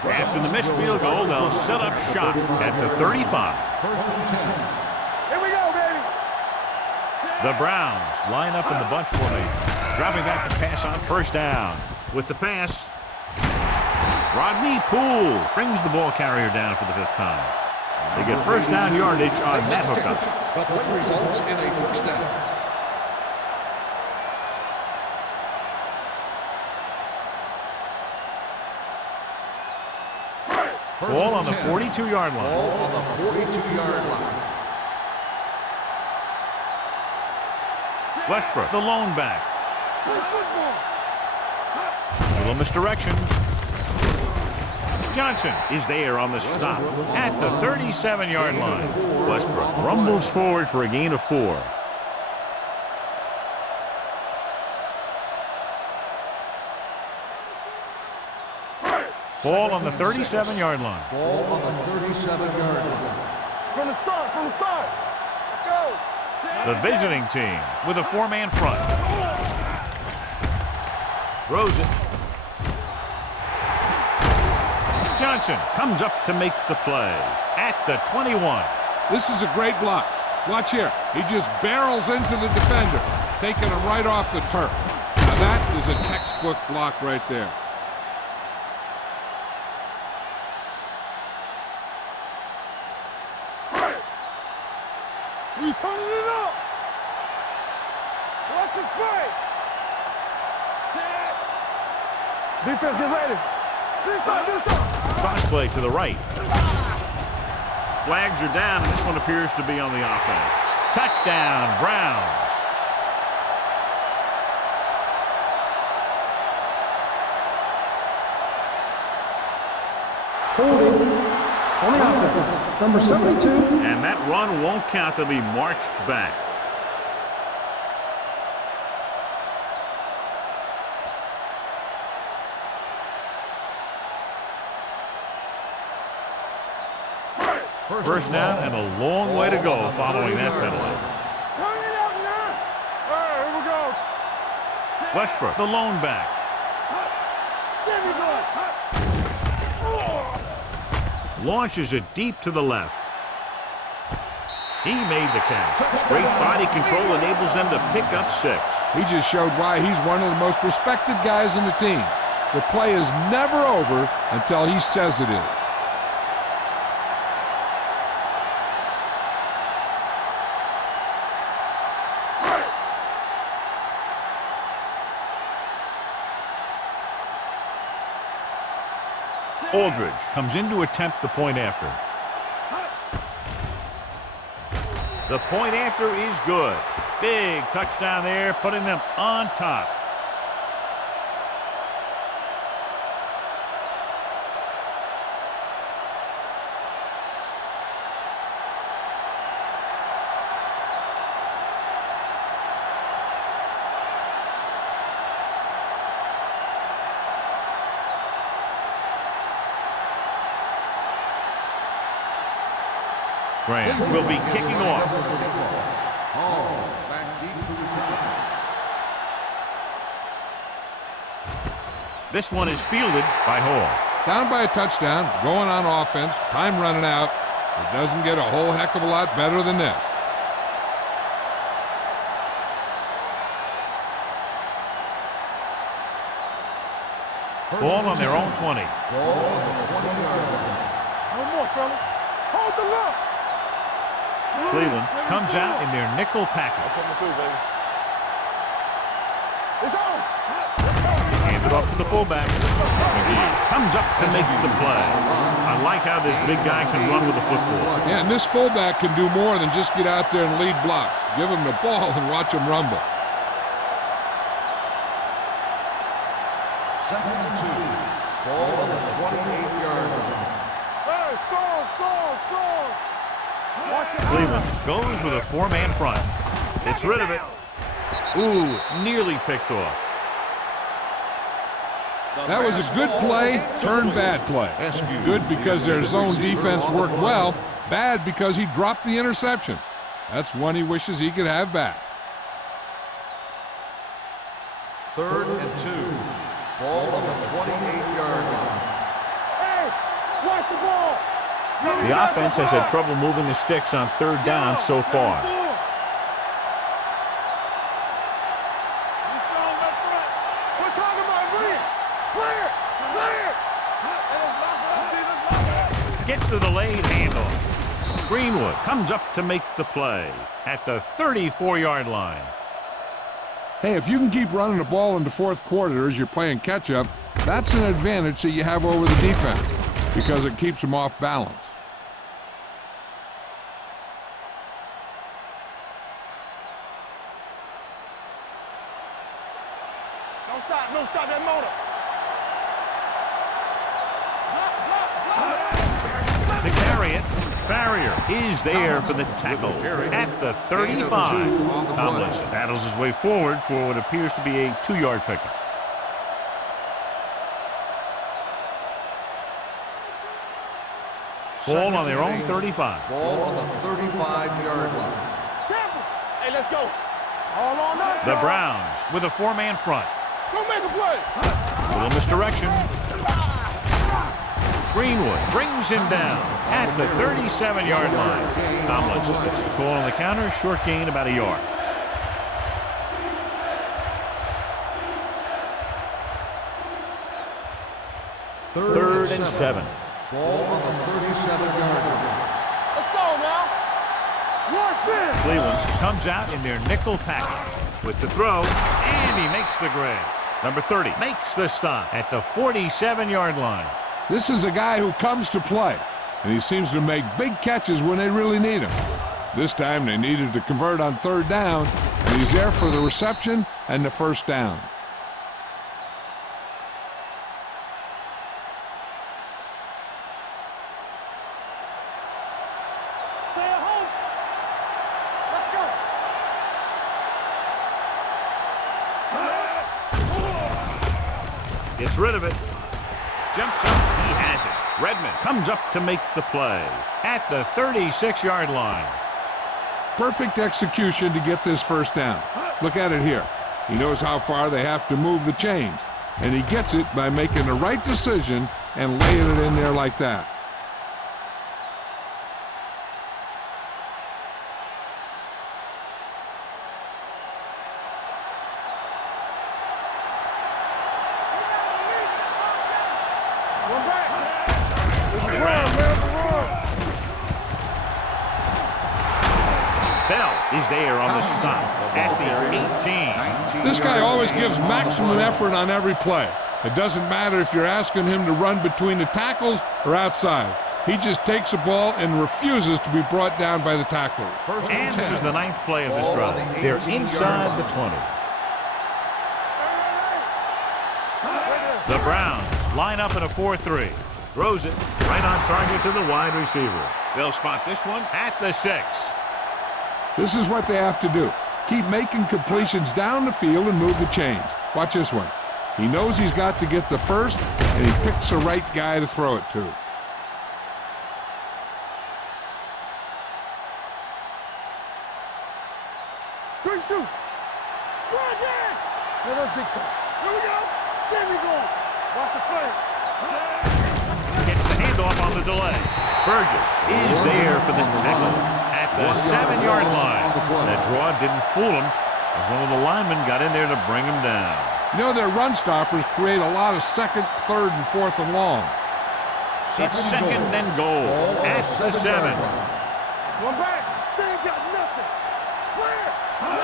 After the missed field goal, they'll set up shop at the 35. First and 10. Here we go, baby. The Browns line up in the bunch formation. Dropping back to pass on first down. With the pass, Rodney Poole brings the ball carrier down for the 5th time. They get first down yardage on that hookup. The play results in a first down. Ball on the 42-yard line. Ball on the 42-yard line. Westbrook, the lone back. A little misdirection. Johnson is there on the stop at the 37-yard line. Westbrook rumbles forward for a gain of 4. Ball on the 37-yard line. Ball on the 37-yard line. From the start. Let's go. The visiting team with a 4-man front. Throws it. Johnson comes up to make the play at the 21. This is a great block. Watch here. He just barrels into the defender, taking him right off the turf. Now that is a textbook block right there. We turning it up. Watch it play. Set. Defense, get ready. This side. Cross play to the right. Flags are down, and this one appears to be on the offense. Touchdown, Browns. Holding on the offense, number 72. And that run won't count. They'll be marched back. First down and a long way to go following that penalty. Turn it up now. All right, here we go. Westbrook, the lone back. There we go. Launches it deep to the left. He made the catch. Great body control enables them to pick up 6. He just showed why he's one of the most respected guys in the team. The play is never over until he says it is. Aldridge comes in to attempt the point after. The point after is good. Big touchdown there, putting them on top. Graham will be kicking off. This one is fielded by Hall. Down by a touchdown, going on offense, time running out. It doesn't get a whole heck of a lot better than this. Ball on their own 20. Ball on the 20-yard line. No more, fellas. Hold the look. Cleveland comes out in their nickel package. Coming through, baby. It's on. Handed off to the fullback. McGee comes up to make the play. I like how this big guy can run with the football. Yeah, and this fullback can do more than just get out there and lead block. Give him the ball and watch him rumble. 2nd and 2. Ball on the 28-yard line. Hey, score. Watch it. Cleveland goes with a 4-man front. It's rid of it. Ooh, nearly picked off. That was a good play, turned bad play. Good because their zone defense worked well. Bad because he dropped the interception. That's one he wishes he could have back. 3rd and 2. Ball on the 28-yard line. Hey, watch the ball. The offense has had trouble moving the sticks on 3rd down so far. We're talking about Green. Clear. Gets the delayed handoff. Greenwood comes up to make the play at the 34-yard line. Hey, if you can keep running the ball in the 4th quarter as you're playing catch-up, that's an advantage that you have over the defense because it keeps them off balance. Don't stop that motor. To carry it, Barrier is there for the tackle at the 35. Tomlinson battles his way forward for what appears to be a 2-yard pickup. Ball on their own 35. Ball on the 35-yard line. Hey, let's go. All on us. The Browns with a 4-man front. Go make a play. Little misdirection. Greenwood brings him down at the 37-yard line. Tomlinson gets the call on the counter. Short gain, about a yard. Third and 7. Ball on the 37-yard line. Let's go now. Cleveland comes out in their nickel package with the throw, and he makes the grab. Number 30 makes the stop at the 47-yard line. This is a guy who comes to play, and he seems to make big catches when they really need him. This time they needed to convert on third down, and he's there for the reception and the first down. Gets rid of it. Jumps up. He has it. Redmond comes up to make the play at the 36-yard line. Perfect execution to get this first down. Look at it here. He knows how far they have to move the chains, and he gets it by making the right decision and laying it in there like that. Is there on the stop at the 18. This guy always gives maximum effort on every play. It doesn't matter if you're asking him to run between the tackles or outside. He just takes the ball and refuses to be brought down by the tacklers. And this is the 9th play of this drive. They're inside the 20. The Browns line up in a 4-3. Throws it right on target to the wide receiver. They'll spot this one at the 6. This is what they have to do. Keep making completions down the field and move the chains. Watch this one. He knows he's got to get the first, and he picks the right guy to throw it to. Quick shoot. Right there. Yeah, that's big time. Here we go. There we go. Watch the play. Gets the handoff on the delay. Burgess is there for the tackle at the 7-yard line. That draw didn't fool him as one of the linemen got in there to bring him down. You know, their run stoppers create a lot of second, third, and fourth and long. It's second and goal at the 7. One back. They ain't got nothing. Clear.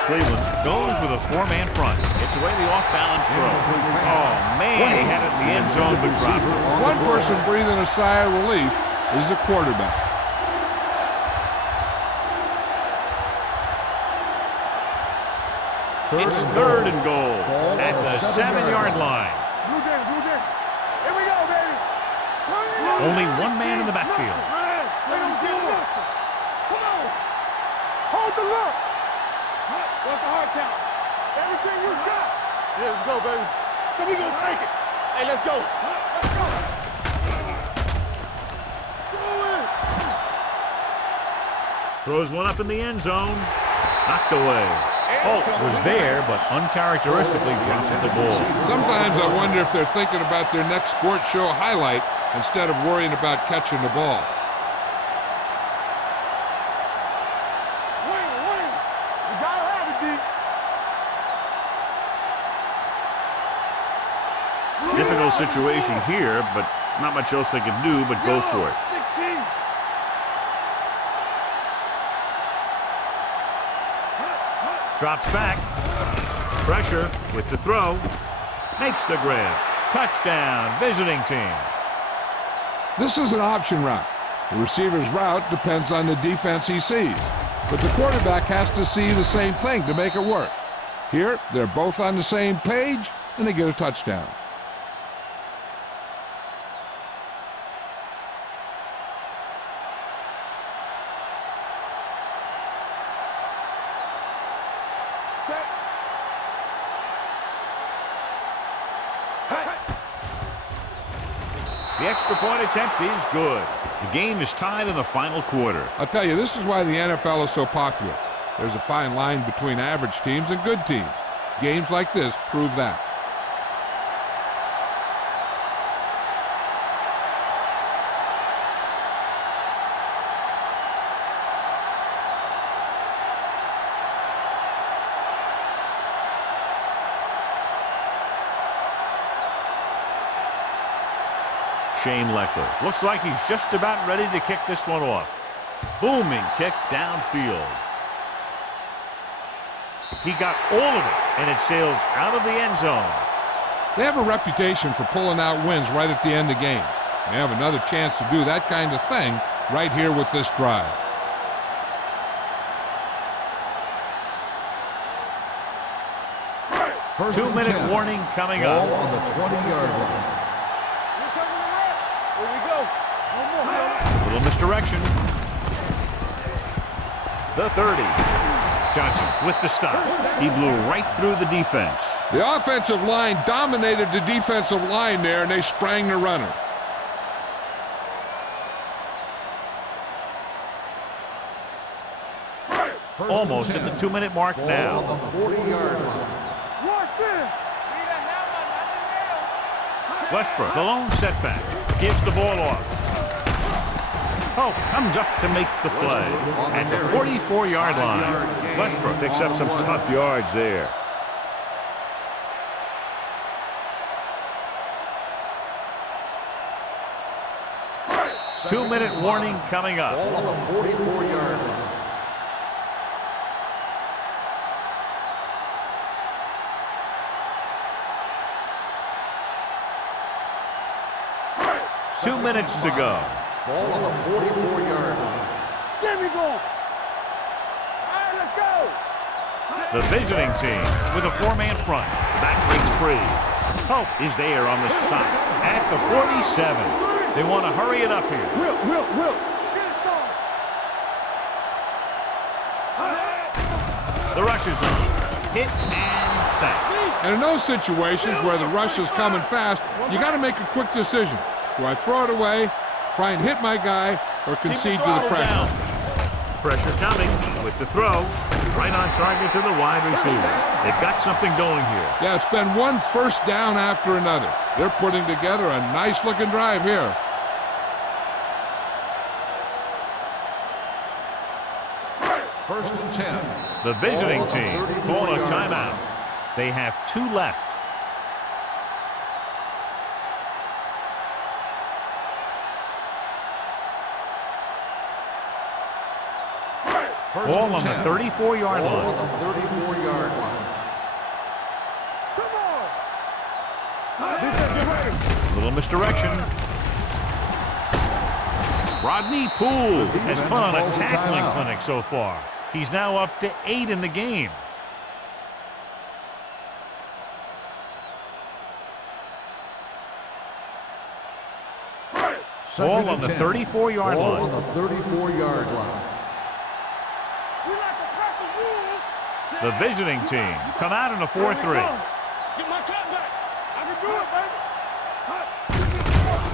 Cleveland goes with a 4-man front. It's away the off-balance throw. Oh, man, he had it in the end zone, but dropped it. One person breathing a sigh of relief is the quarterback. It's third and goal at the 7-yard line. Blue Jay. Here we go, baby. Only one man in the backfield. They don't get nothing. Come on. Hold the look. What's the hard count? Everything you got. Yeah, let's go, baby. So we gonna take it. Hey, let's go. Let's go. Throws one up in the end zone. Knocked away. Holt was there, but uncharacteristically dropped the ball. Sometimes I wonder if they're thinking about their next sports show highlight instead of worrying about catching the ball. Win. You gotta have it, D. Difficult situation here, but not much else they can do but go for it. 16. Drops back. Pressure with the throw. Makes the grab. Touchdown, visiting team. This is an option route. The receiver's route depends on the defense he sees, but the quarterback has to see the same thing to make it work. Here, they're both on the same page, and they get a touchdown. The extra point attempt is good. The game is tied in the final quarter. I'll tell you, this is why the NFL is so popular. There's a fine line between average teams and good teams. Games like this prove that. Shane Leckler. Looks like he's just about ready to kick this one off. Booming kick downfield. He got all of it, and it sails out of the end zone. They have a reputation for pulling out wins right at the end of the game. They have another chance to do that kind of thing right here with this drive. First 2-minute warning coming Ball up. on the 20-yard line. Here we go. One more, fella. Little misdirection. The 30. Johnson with the stop. He blew right through the defense. The offensive line dominated the defensive line there, and they sprang the runner. Almost at the 2-minute mark Ball now. on the 40-yard line. Watch this. Westbrook, the lone setback, gives the ball off. Hope comes up to make the play. At the 44-yard line, Westbrook picks up some tough yards there. Two-minute warning coming up. Ball on the 44-yard line. Two minutes to go. Ball on the 44-yard line. Get me going. All right, let's go. The visiting team with a four-man front. That breaks free. Hope is there on the stop at the 47. They want to hurry it up here. Will. Get it started. The rush is on. Hit and sack. And in those situations where the rush is coming fast, you got to make a quick decision. Do I throw it away, try and hit my guy, or concede to the pressure? Down. Pressure coming with the throw. Right on target to the wide receiver. They've got something going here. Yeah, it's been one first down after another. They're putting together a nice-looking drive here. First and 10. The visiting Ball on the team 34 call a yard timeout. line. They have 2 left. First Ball and on the 10. 34-yard Ball line. on the 34-yard line. Come on. Defense, get ready. Little misdirection. Rodney Poole has put on a calls a tackling timeout. clinic so far. He's now up to 8 in the game. Ball on the 34-yard Ball line. on the 34-yard line. We like to crack the rules. The visiting team come out in a 4-3. Get my cut back. I can do it, baby.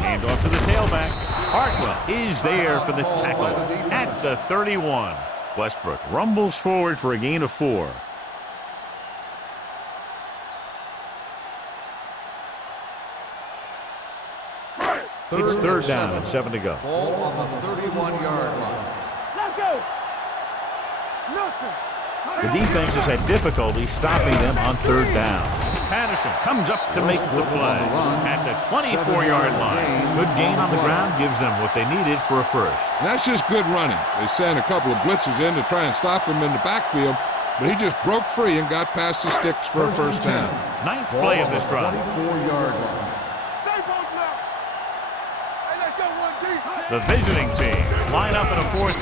Hand off to the tailback. Hartwell is there for the tackle at the 31. Westbrook rumbles forward for a gain of 4. It's third down and 7 to go. Ball on the 31-yard line. Let's go. Nothing. The defense has had difficulty stopping them on third down. Patterson comes up to make the play at the 24-yard line. Good gain on the ground gives them what they needed for a first. And that's just good running. They sent a couple of blitzes in to try and stop him in the backfield, but he just broke free and got past the sticks for a first down. Ninth play of this drive. 24-yard line. Stay both now. Hey, let's go, 1D. The visiting team line up in a 4-3.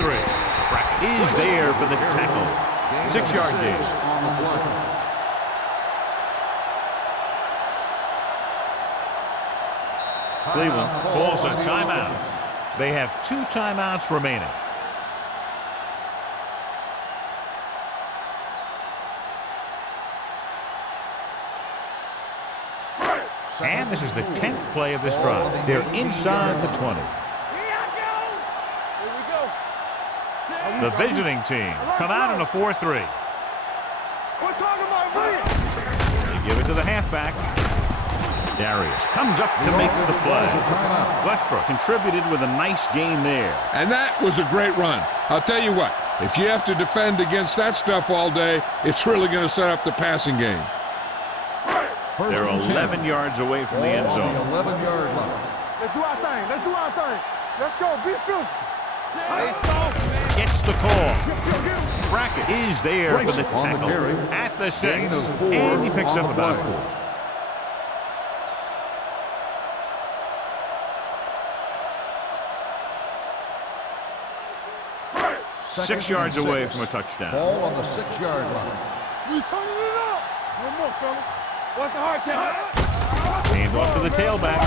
Brackett is there for the tackle. 6-yard gain. On the play. Cleveland calls a timeout. They have 2 timeouts remaining. And this is the 10th play of this drive. They're inside the 20. Here we go. The visiting team come out in a 4-3. We're talking about winning. They give it to the halfback. Darius comes up to make the play. Westbrook contributed with a nice gain there. And that was a great run. I'll tell you what, if you have to defend against that stuff all day, it's really going to set up the passing game. They're 11 yards away from the end zone. 11-yard line. Let's do our thing. Let's do our thing. Let's go. Be physical. Gets the call. Brackett is there for the tackle at the 6. And he picks up about 4. Six yards away from a touchdown. Ball on the 6-yard line. We turning it up. One more, fellas. What's the hard tackle? Hand off to the tailback.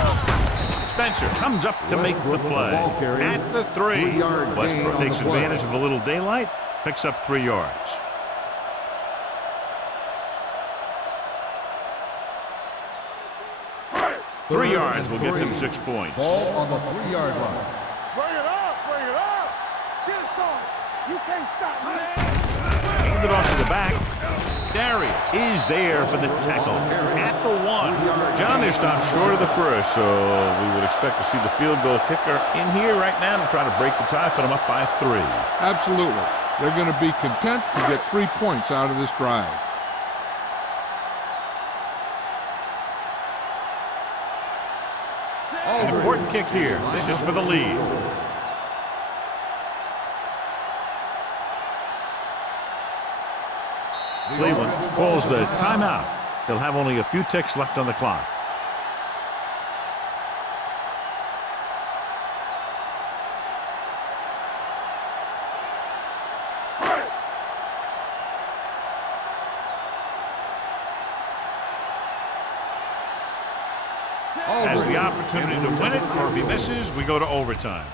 Spencer comes up to make the play. At the 3. Westbrook takes advantage of a little daylight. Picks up 3 yards. Three yards will get them 6 points. Ball on the 3-yard line. Bring it up. Bring it up. Get it started. You can't stop me. Hand it off to the back. Darius is there for the tackle at the 1. John, they're stopped short of the first, so we would expect to see the field goal kicker in here right now to try to break the tie, put them up by 3. Absolutely. They're going to be content to get 3 points out of this drive. An important kick here. This is for the lead. Cleveland calls the timeout. They'll have only a few ticks left on the clock. Has the opportunity to win it, or if he misses, we go to overtime.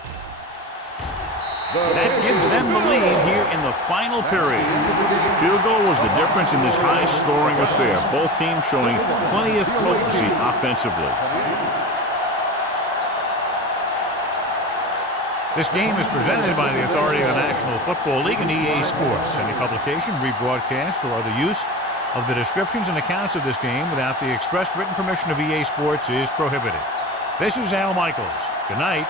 That gives them the lead here in the final period. Field goal was the difference in this high-scoring affair. Both teams showing plenty of potency offensively. This game is presented by the authority of the National Football League and EA Sports. Any publication, rebroadcast, or other use of the descriptions and accounts of this game without the expressed written permission of EA Sports is prohibited. This is Al Michaels. Good night.